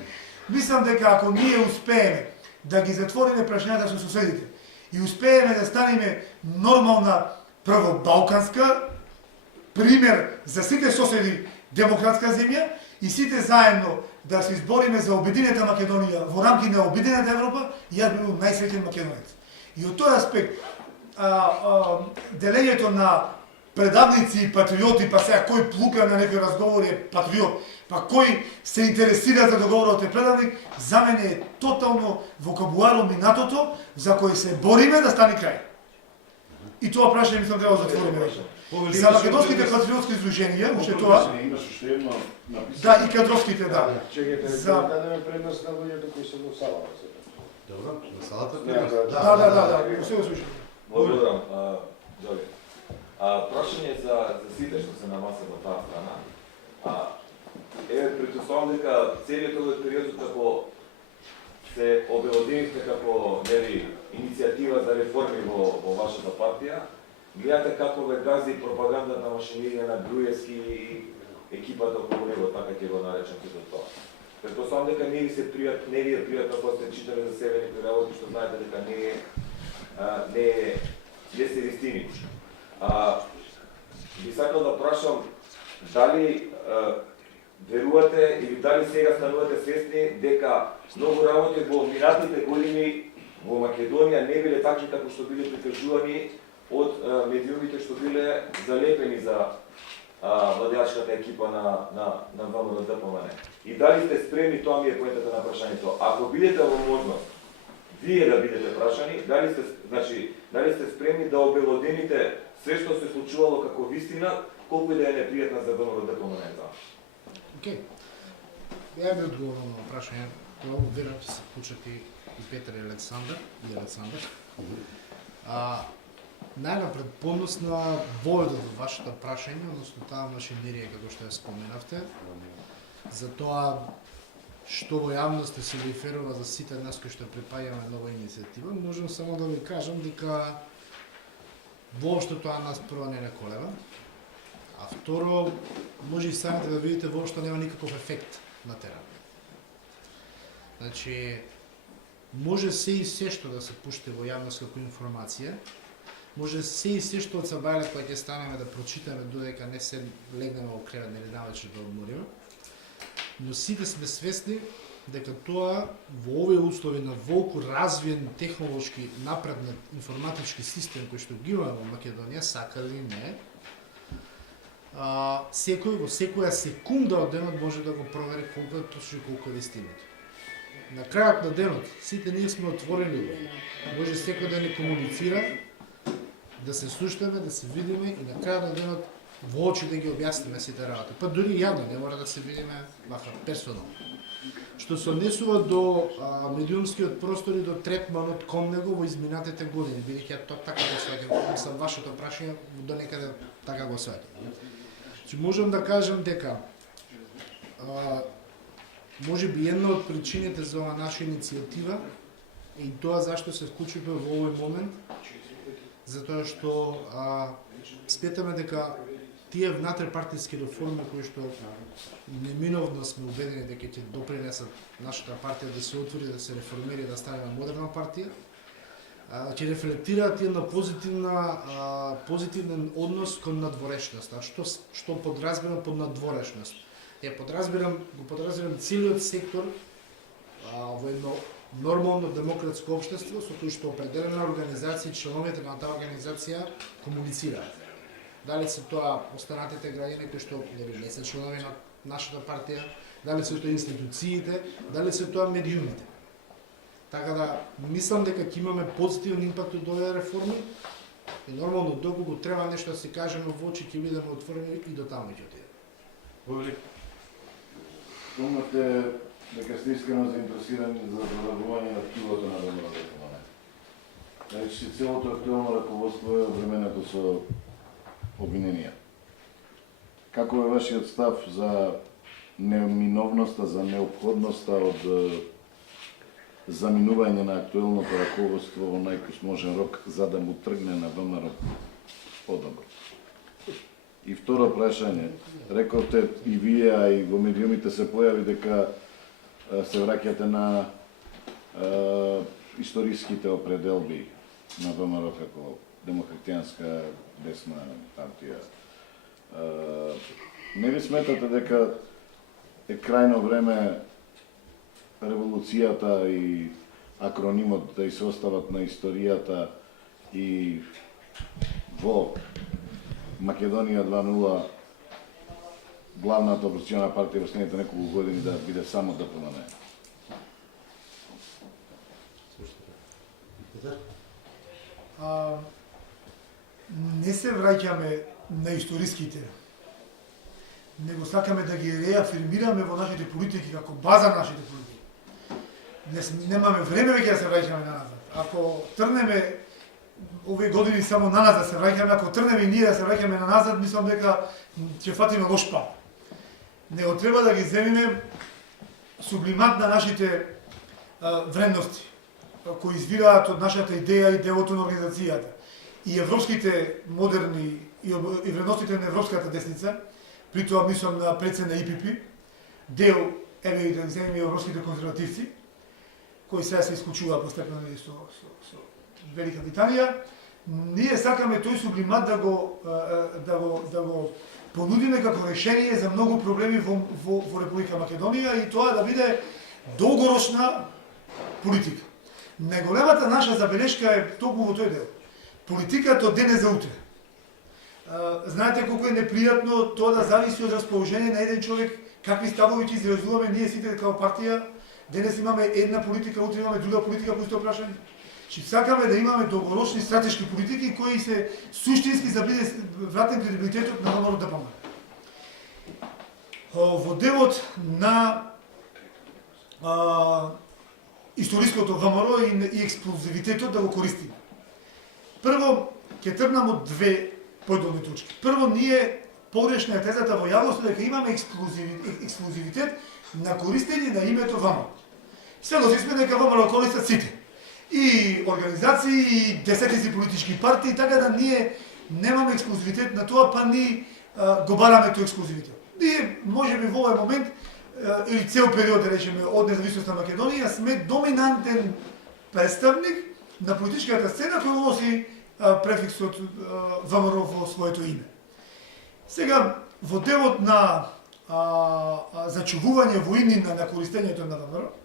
Мислам дека ако ние успееме да ги затвориме прашањата со соседите и успееме да станеме нормална прво балканска пример за сите соседи демократска земја и сите заедно да се избориме за обединета Македонија во рамки на обединета Европа, јас бил најсреќен македонец. И од тој аспект делењето на предавници и патриоти, па сега кој плука на некој разговор е патриот, па кој се интересира за договорот е предавник, за мене е тотално вокабуларо минатото за кој се бориме да стане крај. И тоа прашање мислам треба да затвориме. За македонските патриотски издруженија, уште тоа, Имаш уште едно написано. да, и кадровските, да. Чекайте, За- да дадеме предност на луѓето кои се во салата. Добро, на салата Да, се слушам. Благодарам, Ѓорѓе. Прашање за сите што се на маса во таа страна. Претпоставам дека целиот овој период како се обелоденивте како иницијатива за реформи во вашата партија, гледате како ве гази пропагандата машинерија на Груевски и екипата околу него, така ќе го наречам за тоа. Претпоставам дека не ви е пријатно кога сте читали за себе некои работи што знаете дека не се вистини. Би сакал да прашам дали верувате или дали сега станувате свесни дека многу работи во минатите години во Македонија не биле такви како што биле прикажувани од медиумите што биле залепени за владеачката екипа на ВМРО-ДПМН. И дали сте спремни, тоа ми е поентата на прашањето, ако бидете во можност вие да бидете прашани, дали сте спремни да обелодените све што се случувало како вистина, колку и да е непријатна за ВМРО-ДПМН? Океј. Ја би одговорил на прашање, тоа уверам ќе се вклучат и Петар и Александар. Најнапред понос на војдот во вашето прашање, односно таа машинерија како што ја споменавте, за тоа што во јавност се реферува за сите нас кои што припаѓаме нова иницијатива, можам само да ви кажам дека воопшто тоа нас прво не колева, а второ, може и самите да видите воопшто нема никаков ефект на терен. Значи, може се и се што да се пушти во јавност како информација, може се и се што од сабајле кој ќе станеме да прочитаме додека не се легнеме во кревет или навечер да одмориме, но сите сме свесни дека тоа во овие услови на волку развиен технолошки напреднат информатички систем кој што ги имаме во Македонија, сака ли не, секој во секоја секунда од денот може да го провери колку е точно и колку е вистината. На крајот на денот сите ние сме отворени, може секој да ни комуницира, да се слушаме, да се видиме и на крајот на денот во очи да ги објасниме сите работи. Па дури јавно, не мора да се видиме вака персонално. Што се однесува до медиумскиот простор и до третманот кон него во изминатите години, бидејќи тоа така го сваќам, сам вашето прашање до некаде така го сваќам. Значи можам да кажам дека може би една од причините за оваа наша иницијатива е и тоа зашто се вклучивме во овој момент, затоа што сметаме дека тие внатрепартиски реформи кои што неминовно сме убедени дека ќе допринесат нашата партија да се отвори, да се реформира и да стане модерна партија, ќе рефлектираат и на позитивен однос кон надворешноста. Што подразбирам под надворешност? Го подразбирам целиот сектор во едно нормално демократско општество со кој што определена организација и членовите на таа организација комуницираат. Дали се тоа останатите граѓани кои што не се членови на нашата партија, дали се тоа институциите, дали се тоа медиумите. Така да мислам дека ќе имаме позитивен импакт од овие реформи и нормално доколку треба нешто да се кажеме во очи ќе бидеме отворени и до таму ќе отидеме. Спомнате дека сте искрено заинтересирани за задобрување на ткивото на ВМРО-ДПМН. Значи целото актуелно раководство е обременето со обвиненија. Како е вашиот став за неминовноста, за неопходноста од заминување на актуелното раководство во најкосможен рок за да му тргне на ВМРО подобро? И второ прашање, рековте и вие, а и во медиумите се појави дека се враќате на историските определби на ВМРО како демократијанска десна партија. Не ви сметате дека е крајно време револуцијата и акронимот да се остават на историјата и во Македонија 2:0 главната опозициона партија во следните неколку години да биде само ДПМН. Не се враќаме на историските, него сакаме да ги реафирмираме во нашите политики како база на нашите политики. Немаме време веќе да се враќаме на назад. Ако трнеме овие години само на назад да се враќаме, ако трнеме и ние да се враќаме на назад, мислам дека ќе фатиме лош пат. Него треба да ги земиме сублимат на нашите вредности, кои извираат од нашата идеја и делото на организацијата. И европските модерни и вредностите на европската десница, при тоа мислам на прецен на ИПП, дел, еве и да земиме европските конзервативци, кои сега се исклучуваат постепено со Велика Британија, ние сакаме тој сублимат да го понудиме како решение за многу проблеми во Република Македонија и тоа да биде долгорочна политика. Најголемата наша забелешка е токму во тој дел. Политиката од денес за утре. Знаете колку е непријатно тоа да зависи од расположение на еден човек, какви ставови ќе изразуваме ние сите како партија. Денес имаме една политика, утре имаме друга политика по исто прашање. Че сакаме да имаме долгорочни стратешки политики кои се суштински за биде вратен кредибилитетот на ВМРО ДПМН. Во делот на историското ВМРО и експлозивитетот да го користиме. Прво, ќе тргнам од две поделни точки. Прво, ние погрешна е тезата во јавноста дека имаме ексклузивитет на користење на името ВМРО. Сведоци сме дека ВМРО користат сите. И организации, и десетици политички партии, така да ние немаме ексклузивитет на тоа, па ни го бараме тој ексклузивитет. Ние, може би во овој момент, или цел период, да речеме, од независност на Македонија, сме доминантен представник на политичката сцена кој носи префиксот ВМРО во своето име. Сега, во делот на зачувување воинина на користењето на ВМРО,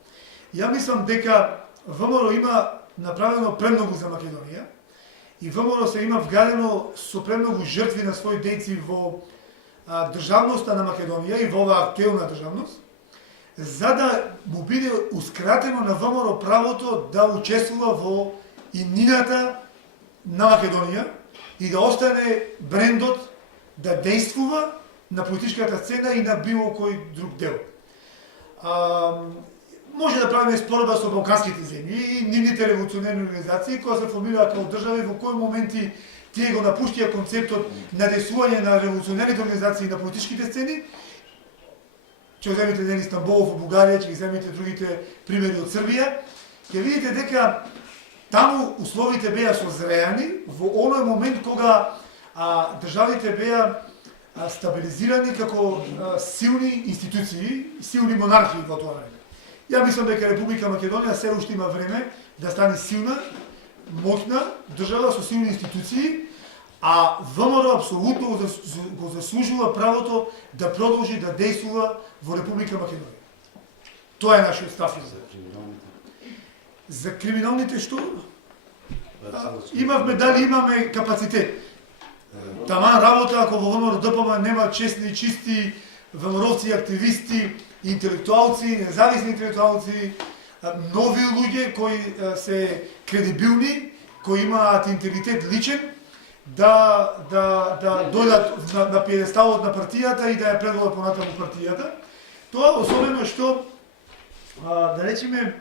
ја мислам дека ВМРО има направено премногу за Македонија и ВМРО се има вградено со премногу жртви на своји дејци во државноста на Македонија и во оваа актуелна државност, за да му биде ускратено на ВМРО правото да учествува во иднината на Македонија и да остане брендот да действува на политичката сцена и на било кој друг дел. Може да правиме споредба со балканските земји и нивните револуционерни организации кои се формираат како држави, во кои моменти тие го напуштија концептот на действување на револуционерните организации на политичките сцени. Ќе земите Ден Истанбулов во Бугарија, ќе ги земите другите примери од Србија, ќе видите дека таму условите беа созреани во оној момент кога државите беа стабилизирани како силни институции, силни монархии во тоа време. Ја мислам дека Република Македонија се уште има време да стане силна, моќна држава со силни институции, а ВМРО апсолутно го заслужува правото да продолжи да действува во Република Македонија. Тоа е нашиот став. За криминалните што? Имавме, дали имаме капацитет. Таман работа, ако во ВМРО ДПМН нема честни, чисти ВМРО-вци, активисти, интелектуалци, независни интелектуалци, нови луѓе кои се кредибилни, кои имаат интегритет личен, да дојдат на пиедесталот на партијата и да ја предводат понатаму партијата. Тоа особено што, да речеме,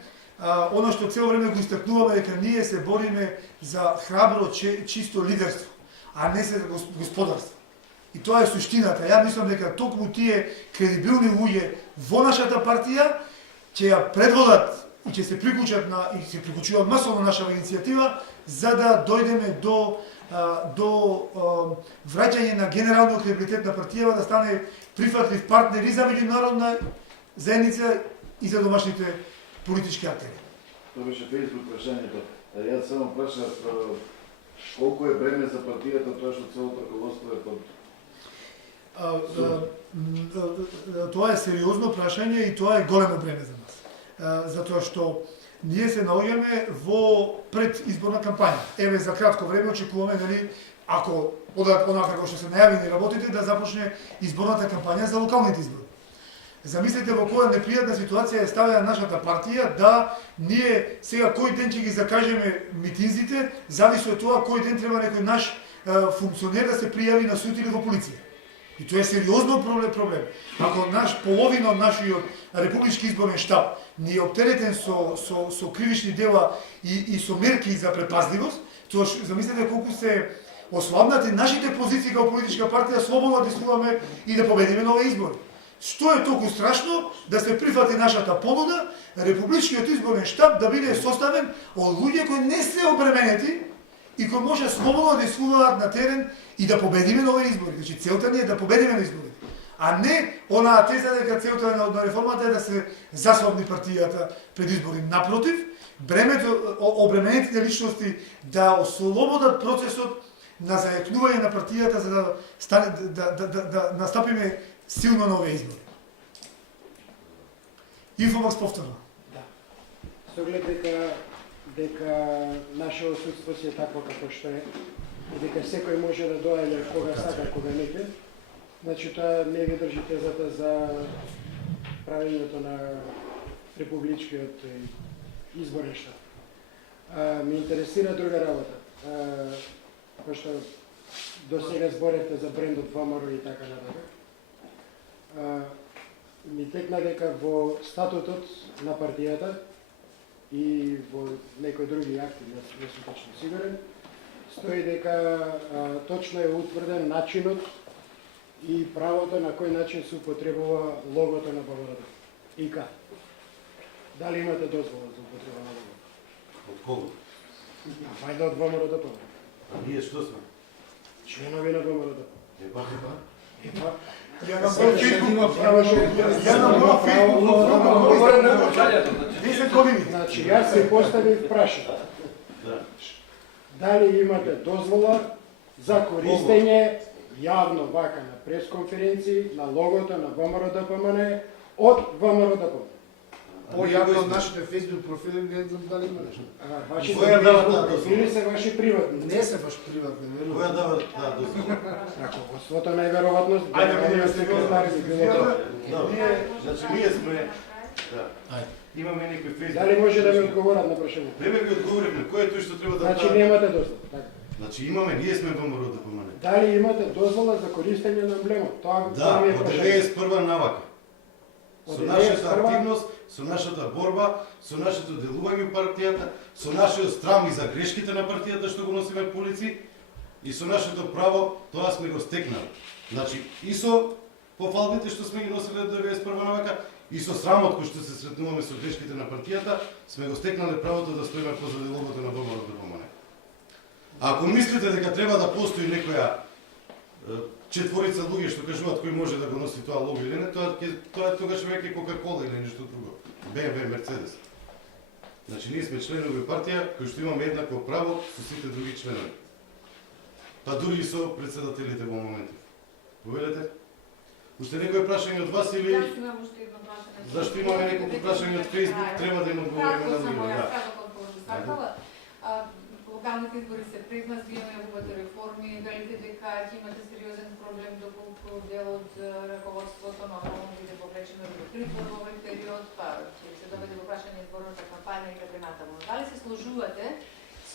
оно што цело време го истакнуваме дека ние се бориме за храбро, чисто лидерство, а не за господарство. И тоа е суштината. Ја мислам дека токму тие кредибилни луѓе во нашата партија ќе ја предводат и ќе се приклучат и се приклучуваат масовно нашава иницијатива за да дојдеме до враќање на генералниот кредибилитет на партијава, да стане прифатлив партнер и за меѓународна заедница и за домашните политички актери. Тоа беше фејсбук прашањето. Јас само прашав колку е бреме за партијата тоа што целото раководство е под... Тоа е сериозно прашање и тоа е големо бреме за нас. Затоа што ние се наоѓаме во предизборна кампања. Еве за кратко време очекуваме нели ако онака како што се најавени работите да започне изборната кампања за локалните избори. Замислете во која непријатна ситуација е ставена нашата партија да ние сега кој ден ќе ги закажеме митинзите, зависи од тоа кој ден треба некој наш функционер да се пријави на суд или во полиција. И тоа е сериозно проблем. Ако половина од нашиот републички изборен штаб ни е оптеретен со кривични дела и со мерки за предпазливост, тоа замислете колку се ослабнати нашите позиции како политичка партија, слободно да дискуваме и да победиме на овие избори. Што е толку страшно да се прифати нашата понуда, републичкиот изборен штаб да биде составен од луѓе кои не се обременети и кои може слободно да искуваат на терен и да победиме на овие избори. Значи целта ни е да победиме на изборите, а не онаа теза дека целта на реформата е да се заслабни партијата пред избори. Напротив, бремето обременетите личности да ослободат процесот на зајакнување на партијата за да настапиме силно на овие избори. Инфомакс повторно. Да. Со оглед дека наше отсутство си е такво како што е, и дека секој може да доаѓа кога сака, кога нека, значи тоа не ги држи тезата за правењето на републичкиот изборен штаб. Ме интересира друга работа. Пошто до сега зборевте за брендот ВМРО и така нататък. Ми текна дека во статутот на партијата и во некои други акти, не сум точно сигурен, стои дека точно е утврден начинот и правото на кој начин се употребува логото на ВМРО. И кај? Дали имате дозвола за употреба на логото? Од кого? Вајда од ВМРО. А ние што сме? Членови на ВМРО. Еба. Ја на мој фейсбук ја на мој фейсбук 10 години. Значи, јас се поставив прашање. Дали имате дозвола за користење јавно вака на пресконференции на логото на ВМРО-ДПМН од ВМРО-ДПМН? Појавно од нашите Facebook профили не знам дали има нешто. Вашите Facebook профили се ваши приватни. Не се баш приватни, не. Која дава дозвола? Раководството најверојатно Ајде, секретари би било тоа. Значи ние сме имаме некој фейсбук. Дали може да ми одговорат на прашањето? Време ви одговоривме, кој е тој што треба да Значи немате дозвола, така. Значи имаме, ние сме ВМРО-ДПМН. Дали имате дозвола за користење на емблемот? Да, ми е од прашање. 91 навака. Со нашата активност, со нашата борба, со нашето делување во партијата, со нашиот страм и за грешките на партијата што го носиме полици и со нашето право, тоа сме го стекнали. Значи и со пофалбите што сме ги носили од 91 навака, и со срамот кој што се сретнуваме со грешките на партијата, сме го стекнали правото да стоиме позади логото на ВМРО-ДПМН. Ако мислите дека треба да постои некоја четворица луѓе што кажуваат кој може да го носи тоа лого или не, тоа е тогаш веќе Кока-кола или нешто друго. BMW, Мерцедес. Значи ние сме членови партија кои што имаме еднакво право со сите други членови. Па дури и со председателите во моментов. Повелете? Уште некој прашање од вас или Јас имам уште едно прашање. зашто имаме неколку прашања од Facebook, треба да им одговориме на луѓе, да. Локалните избори се пред нас, вие неговите реформи, велите дека ќе имате сериозен проблем доколку дел од раководството нормално биде повлечено во притвор во овој период, па ќе се доведе во прашање изборната кампања и така натаму. Дали се сложувате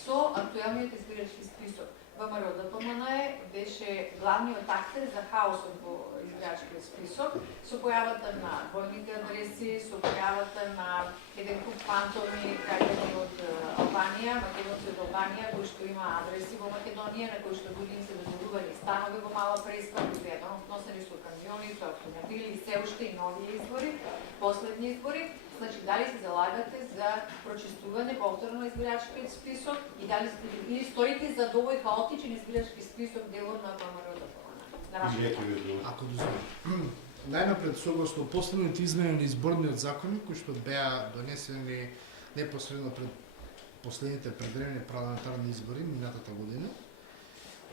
со актуелниот избирачки список? ВМРО-ДПМН беше главниот актер за хаосот во избирачкиот список, со појавата на двојните адреси, со појавата на еден куп фантоми граѓани од Албанија, македонци од Албанија, кои што има адреси во Македонија, на кои што луѓе се доделувани станови во Мала Преспа, кои се носени со камиони, со автомобили и се уште и нови избори, последни избори. Значи, дали се залагате за прочистување повторно на избирачкиот список и дали или стоите за овој хаотичен избирачки список делот на ВМРО-ДПМН? Ако дозволите. Најнапред согласно последните измени на изборниот закон, кои што беа донесени непосредно пред последните предредни парламентарни избори минатата година,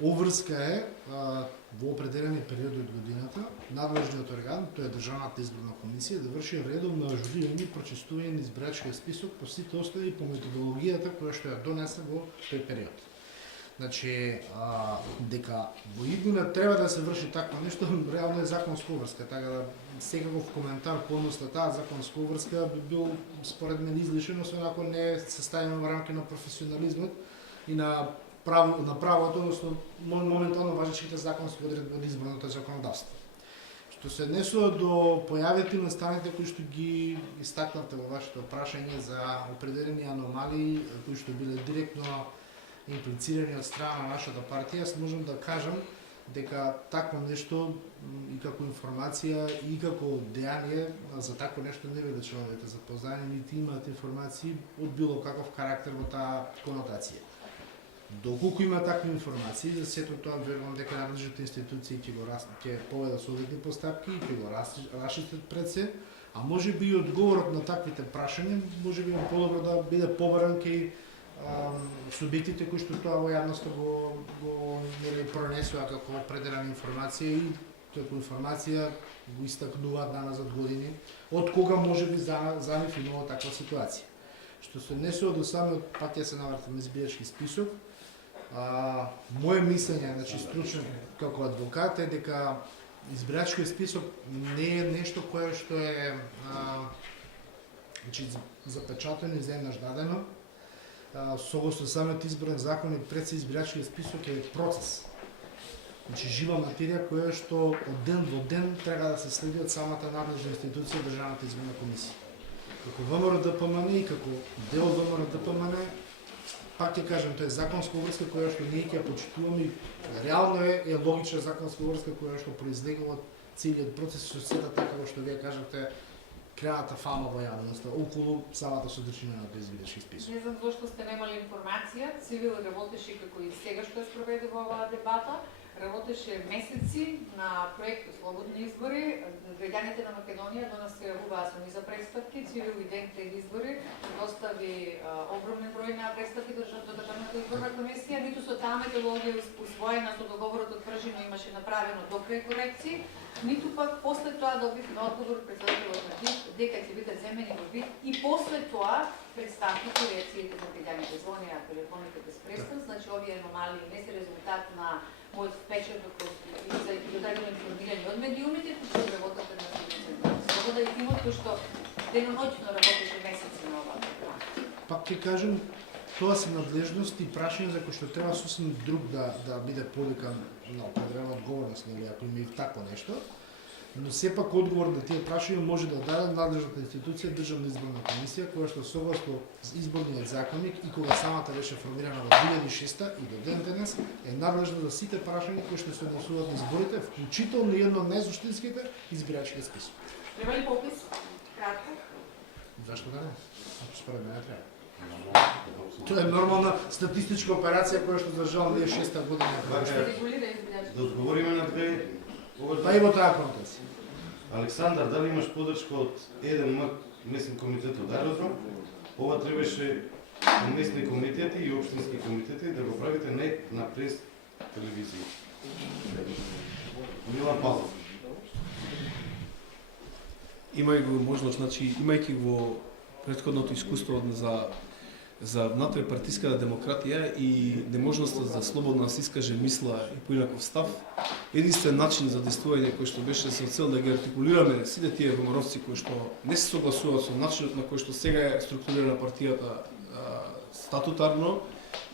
Обврска е во определени периоди од годината надлежниот орган, тоа е Државната изборна комисија, да врши редовно ажурирање и прочистување на избирачкиот список по сите остави и по методологијата која што ја донесе во тој период. Значи, дека во иднина треба да се врши такво нешто, реално е законска обврска, така да секаков коментар по однос на таа законска обврска би бил според мен излишен, освен ако не е составено во рамки на професионализмот и на правото, односно моментално важечките законски одредби од изборното законодавство. Што се однесува до појавите и настаните кои што ги истакнавте во вашето прашање за определени аномалии кои што биле директно имплицирани од страна на нашата партија, јас можам да кажам дека такво нешто и како информација и како дејание за такво нешто не биле членовете запознани, нити имаат информации од било каков карактер во таа конотација. Доколку има такви информации, за сето тоа верувам дека надлежните институции ќе поведат соодветни постапки и ќе го расчистат пред се, а можеби и одговорот на таквите прашања можеби е подобро да биде побаран кај субјектите кои што тоа во јавноста го пронесува како определена информација и како информација го истакнуваат наназад години, од кога можеби за нив имало таква ситуација. Што се однесува до самиот, пак ќе се навратам избирачки список, моје мислење, значи стручно како адвокат е дека избирачкиот список не е нешто кое што е значи запечатено и заеднаш дадено. Согласно самиот изборен закон и пред се избирачкиот список е процес. Значи жива материја која што од ден во ден треба да се следи од самата надлежна институција Државната изборна комисија. Како ВМРО-ДПМН и како дел од ВМРО-ДПМН, пак ќе кажам, тоа е законска обврска која што ние ќе почитуваме и реално е логична законска обврска која што произлегува од целиот процес со сета така како што вие кажавте, кревата фама во јавноста околу самата содржина на тој избирачки список. Не знам зашто сте немали информација, Цивил работеше како и сега што се спроведе во оваа дебата, работеше месеци на проект Слободни избори. Граѓаните на Македонија до нас се јавуваа со низа представки, Цивил и ден пред избори достави огромен број на представки до Државната изборна комисија, ниту со таа методологија усвоена со договорот од Пржино имаше направено докрај корекции, ниту пак после тоа добивме одговор председателот на ТИК дека ќе бидат земени во вид и после тоа представките и реакциите на граѓаните звонеа телефоните без престан, значи овие аномалии не се резултат на мојот впечаток и додадено информирање од медиумите, кои што работат на Слобода и тимот кој што деноноќно работеше месеци на оваа програма. Пак ќе кажем, тоа се надлежности и прашања за кои што треба сосем друг да биде повикан на определена одговорност, нели, ако има и такво нешто, но сепак одговор на тие прашања може да даде надлежната институција Државна изборна комисија, која што согласно изборниот законник и кога самата беше формирана во 2006 и до ден денес е надлежна за сите прашања кои што се однесуваат на изборите, вклучително и едно од најзуштинските избирачки список. Треба ли попис? Кратко? Зашто да не? Според мене треба. Тоа е нормална статистичка операција која што држава 2006 година. Да одговориме на две. Па и во таа контекст. Александар, дали имаш подршка од еден местен комитет од Аеродром? Ова требаше местни комитети и општински комитети да го правите не на прес телевизија. Милан Павлов. Имај го можност, значи имајќи во претходното искуство за внатре-партиската демократија и неможноста за слободно да се искаже мисла и поинаков став, единствен начин за действување кој што беше со цел да ги артикулираме сите тие ВМРО-вци кои што не се согласуваат со начинот на кој што сега е структурирана партијата статутарно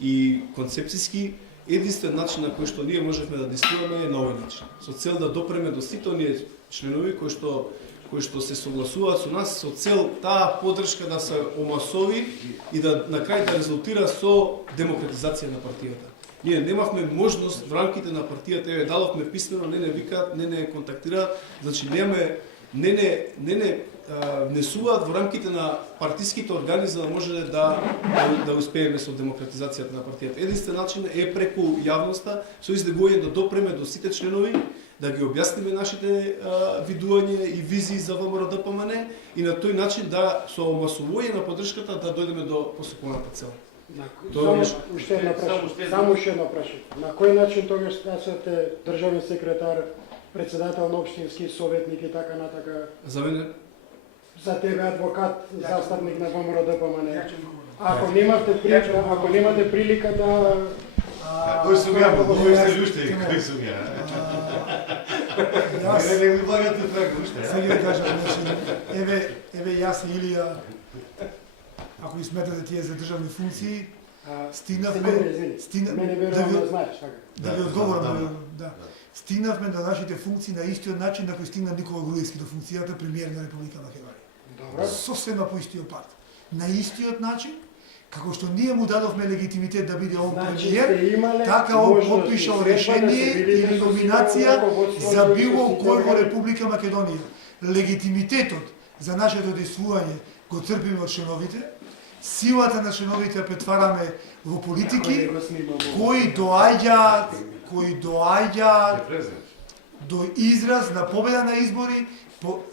и концепцијски, единствен начин на кој што ние можевме да действуваме е на овој начин, со цел да допреме до сите оние членови кои што се согласуваат со нас со цел таа поддршка да се омасови и да на крај да резултира со демократизација на партијата. Ние немавме можност во рамките на партијата, ја дадовме писмено, не викаат, не контактираат, значи не внесуваат во рамките на партиските органи за да може да успееме со демократизацијата на партијата. Единствен начин е преку јавноста, со излегување да допреме до сите членови, да ги објасниме нашите видувања и визии за ВМРО-ДПМН и на тој начин да со омасовување на поддршката да дојдеме до посекуваната цел. Уште едно прашање. Само уште едно прашање. На кој начин тогаш станете државен секретар, председател на општински советник и така натака? За мене За тебе адвокат, застапник на ВМРО ДПМН. Ако немате прилика да Кој сум ја, кој се уште, кој сум ја? Не ми благате така уште. Сега да кажам, значи, еве јас и Илија, ако ви сметате тие за државни функции, стигнавме мене верувам да знаеш, така. да ви одговорам, да. Стигнавме до нашите функции на истиот начин на кој стигна Никола Груевски до функцијата премиер на Република Македонија. Добро. Сосема по истиот пат. На истиот начин, како што ние му дадовме легитимитет да биде он премиер, така он подпишал решение или номинација за било кој во Република Македонија. Легитимитетот за нашето действување го црпиме од членовите, силата на членовите ја претвараме во политики кои доаѓаат до израз на победа на избори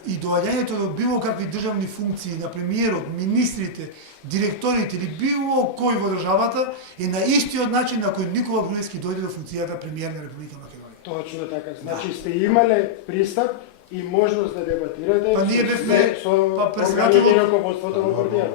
и доаѓањето до било какви државни функции на премиерот, министрите, директорите или било кој во државата е на истиот начин на кој Никола Груевски дојде до функцијата премиер на Република Македонија. Точно така. Значи сте имале пристап и можност да дебатирате Па ние бевме председател на раководството во партијата.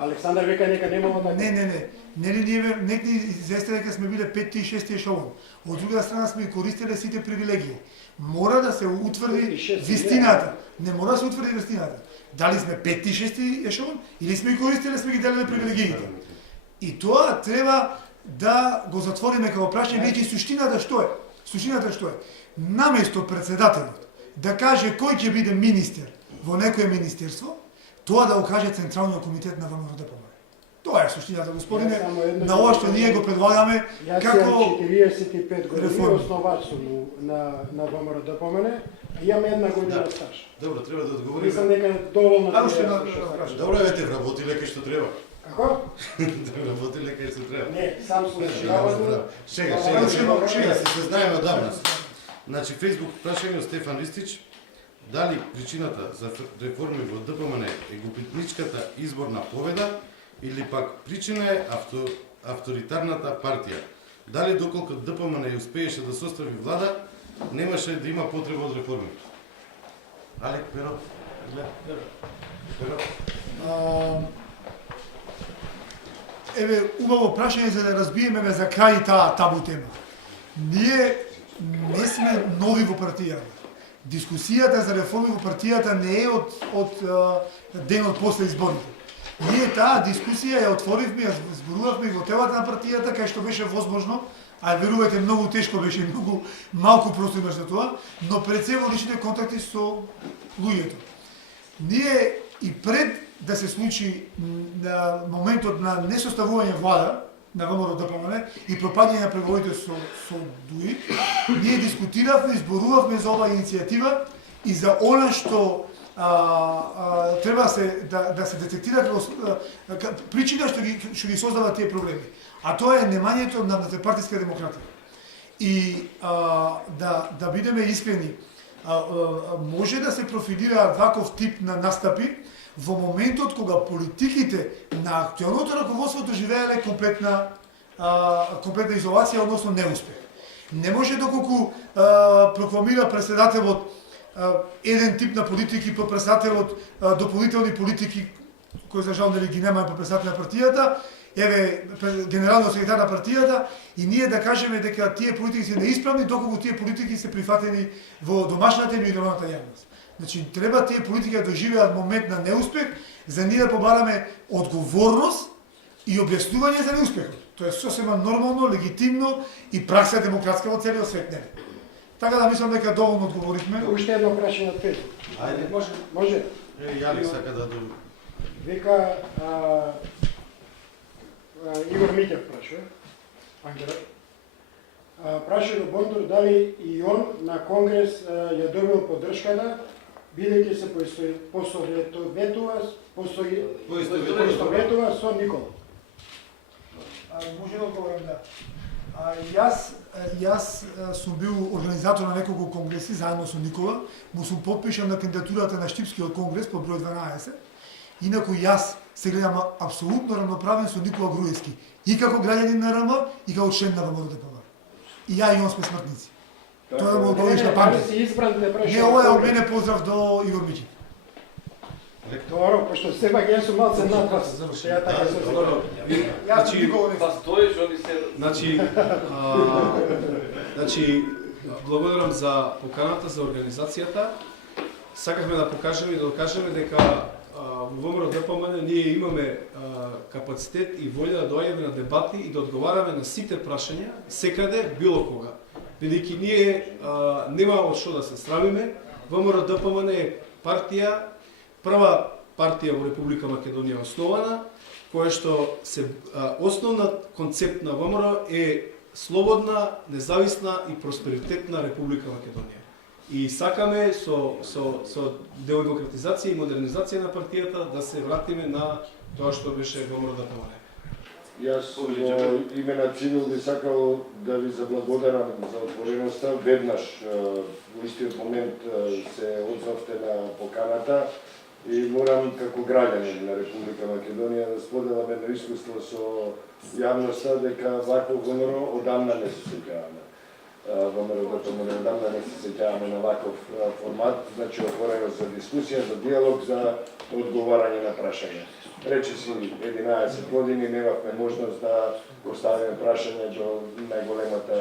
Александар века нека немало така. Не. Нели ние некни известен дека сме биле 5-ти и 6-ти ешелон. Од друга страна сме користеле сите привилегии. Мора да се утврди вистината. Не мора да се утврди вистината. Дали сме 5-ти и 6-ти ешелон или сме користеле, сме ги делеле привилегиите. И тоа треба да го затвориме како прашање, веќе суштината што е? Суштината што е? Наместо председателот да каже кој ќе биде министер во некое министерство, тоа да го каже Централниот комитет на ВМРО ДПМН. Тоа е суштината, господине, на ова што ние го предлагаме како 45 години основач сум на ВМРО ДПМН, имам една година стаж. Добро, треба да одговориме. Мислам дека доволно. Добро, еве те вработи лека што треба. Како? Вработи лека што треба. Не, сам сум ширавал. Сега, се знаеме одамна. Значи, Facebook прашање од Стефан Ристич, дали причината за реформи во ДПМН е губитничката изборна победа или пак причина е авторитарната партија? Дали доколку ДПМН ја успееше да состави влада, немаше да има потреба од реформи? Алек, Перо, Еве, убаво прашање за да разбиеме за крај таа табу тема. Ние не сме нови во партијата. Дискусијата за реформи во партијата не е од денот после изборите. Ние таа дискусија ја отворивме, ја зборувавме во телата на партијата, кај што беше возможно, а верувате многу тешко беше, многу малку простор за тоа, но пред се во личните контакти со луѓето. Ние и пред да се случи на моментот на несоставување влада на ВМРО ДПМН и пропаѓање на преговорите со ДУИ, ние дискутиравме, зборувавме за оваа иницијатива и за она што треба да се детектира како причина што ги создава тие проблеми. А тоа е немањето на партиска демократија. И да бидеме искрени, може да се профилира ваков тип на настапи во моментот кога политиките на актуелното раководство доживееле комплетна изолација, односно неуспех. Не може доколку прокламира председателот еден тип на политики, по председателот дополнителни политики, кои за жал нели ги нема по председател на партијата, еве генералниот секретар на партијата, и ние да кажеме дека тие политики се неисправни, доколку тие политики се прифатени во домашната и меѓународната јавност. Значи, треба тие политики да доживеат момент на неуспех, за ние да побараме одговорност и објаснување за неуспехот. Тоа е сосема нормално, легитимно и пракса демократска во целиот свет, нели? Така да мислам дека доволно одговоривме. Уште едно прашање од Facebook. Ајде. Може? Јали сака да Вика Игор Митев прашува. Ангела. Праша го Бондор дали и он на конгрес ја добил поддршката, бидејќи се поистоветува со Никола. Може да одговорам, да. Јас сум бил организатор на неколку конгреси заедно со Никола, му сум подпишан на кандидатурата на Штипскиот конгрес по број 12. Инаку јас се гледам апсолутно рамноправен со Никола Груевски. И како граѓанин на РМ, и како член на ВМРО-ДПМН. И ја и он сме смртници. Тоа е мојот одишна памет. Не, ова е од мене поздрав до Игор Миќев. Добро, пошто сепак јас сум малце над вас. Ја така се Добро. Јас никога не. Па стоиш, они се... Значи, благодарам за поканата, за организацијата. Сакахме да покажеме и да докажеме дека во ВМРО-ДПМН ние имаме капацитет и волја да доаѓаме на дебати и да одговараме на сите прашања, секаде, било кога. Бидејќи ние нема од што да се срамиме, ВМРО-ДПМН е партија, прва партија во Република Македонија основана, која што основна концепт на ВМРО е слободна, независна и просперитетна Република Македонија. И сакаме со демократизација и модернизација на партијата да се вратиме на тоа што беше ВМРО-ДПМН. Јас во име на Цивил би сакал да ви заблагодарам за отвореноста. Веднаш во истиот момент се одзовте на поканата и морам како граѓанин на Република Македонија да споделам едно искуство со јавноста дека вакво ВМРО одамна не се сеќаваме. ВМРО-ДПМН одамна не се сеќаваме на ваков формат, значи отворено за дискусија, за диалог, за одговарање на прашања. Речиси 11 години немавме можност да поставиме прашање до најголемата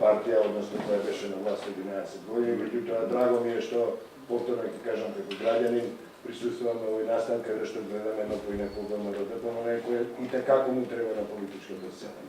партија, односно која беше на власт 11 години, меѓутоа драго ми е што повторно ќе кажам како граѓанин присуствувам на овој настан каде што гледаме едно по ине по ВМРО-ДПМН кој и така му треба на политичката сцена.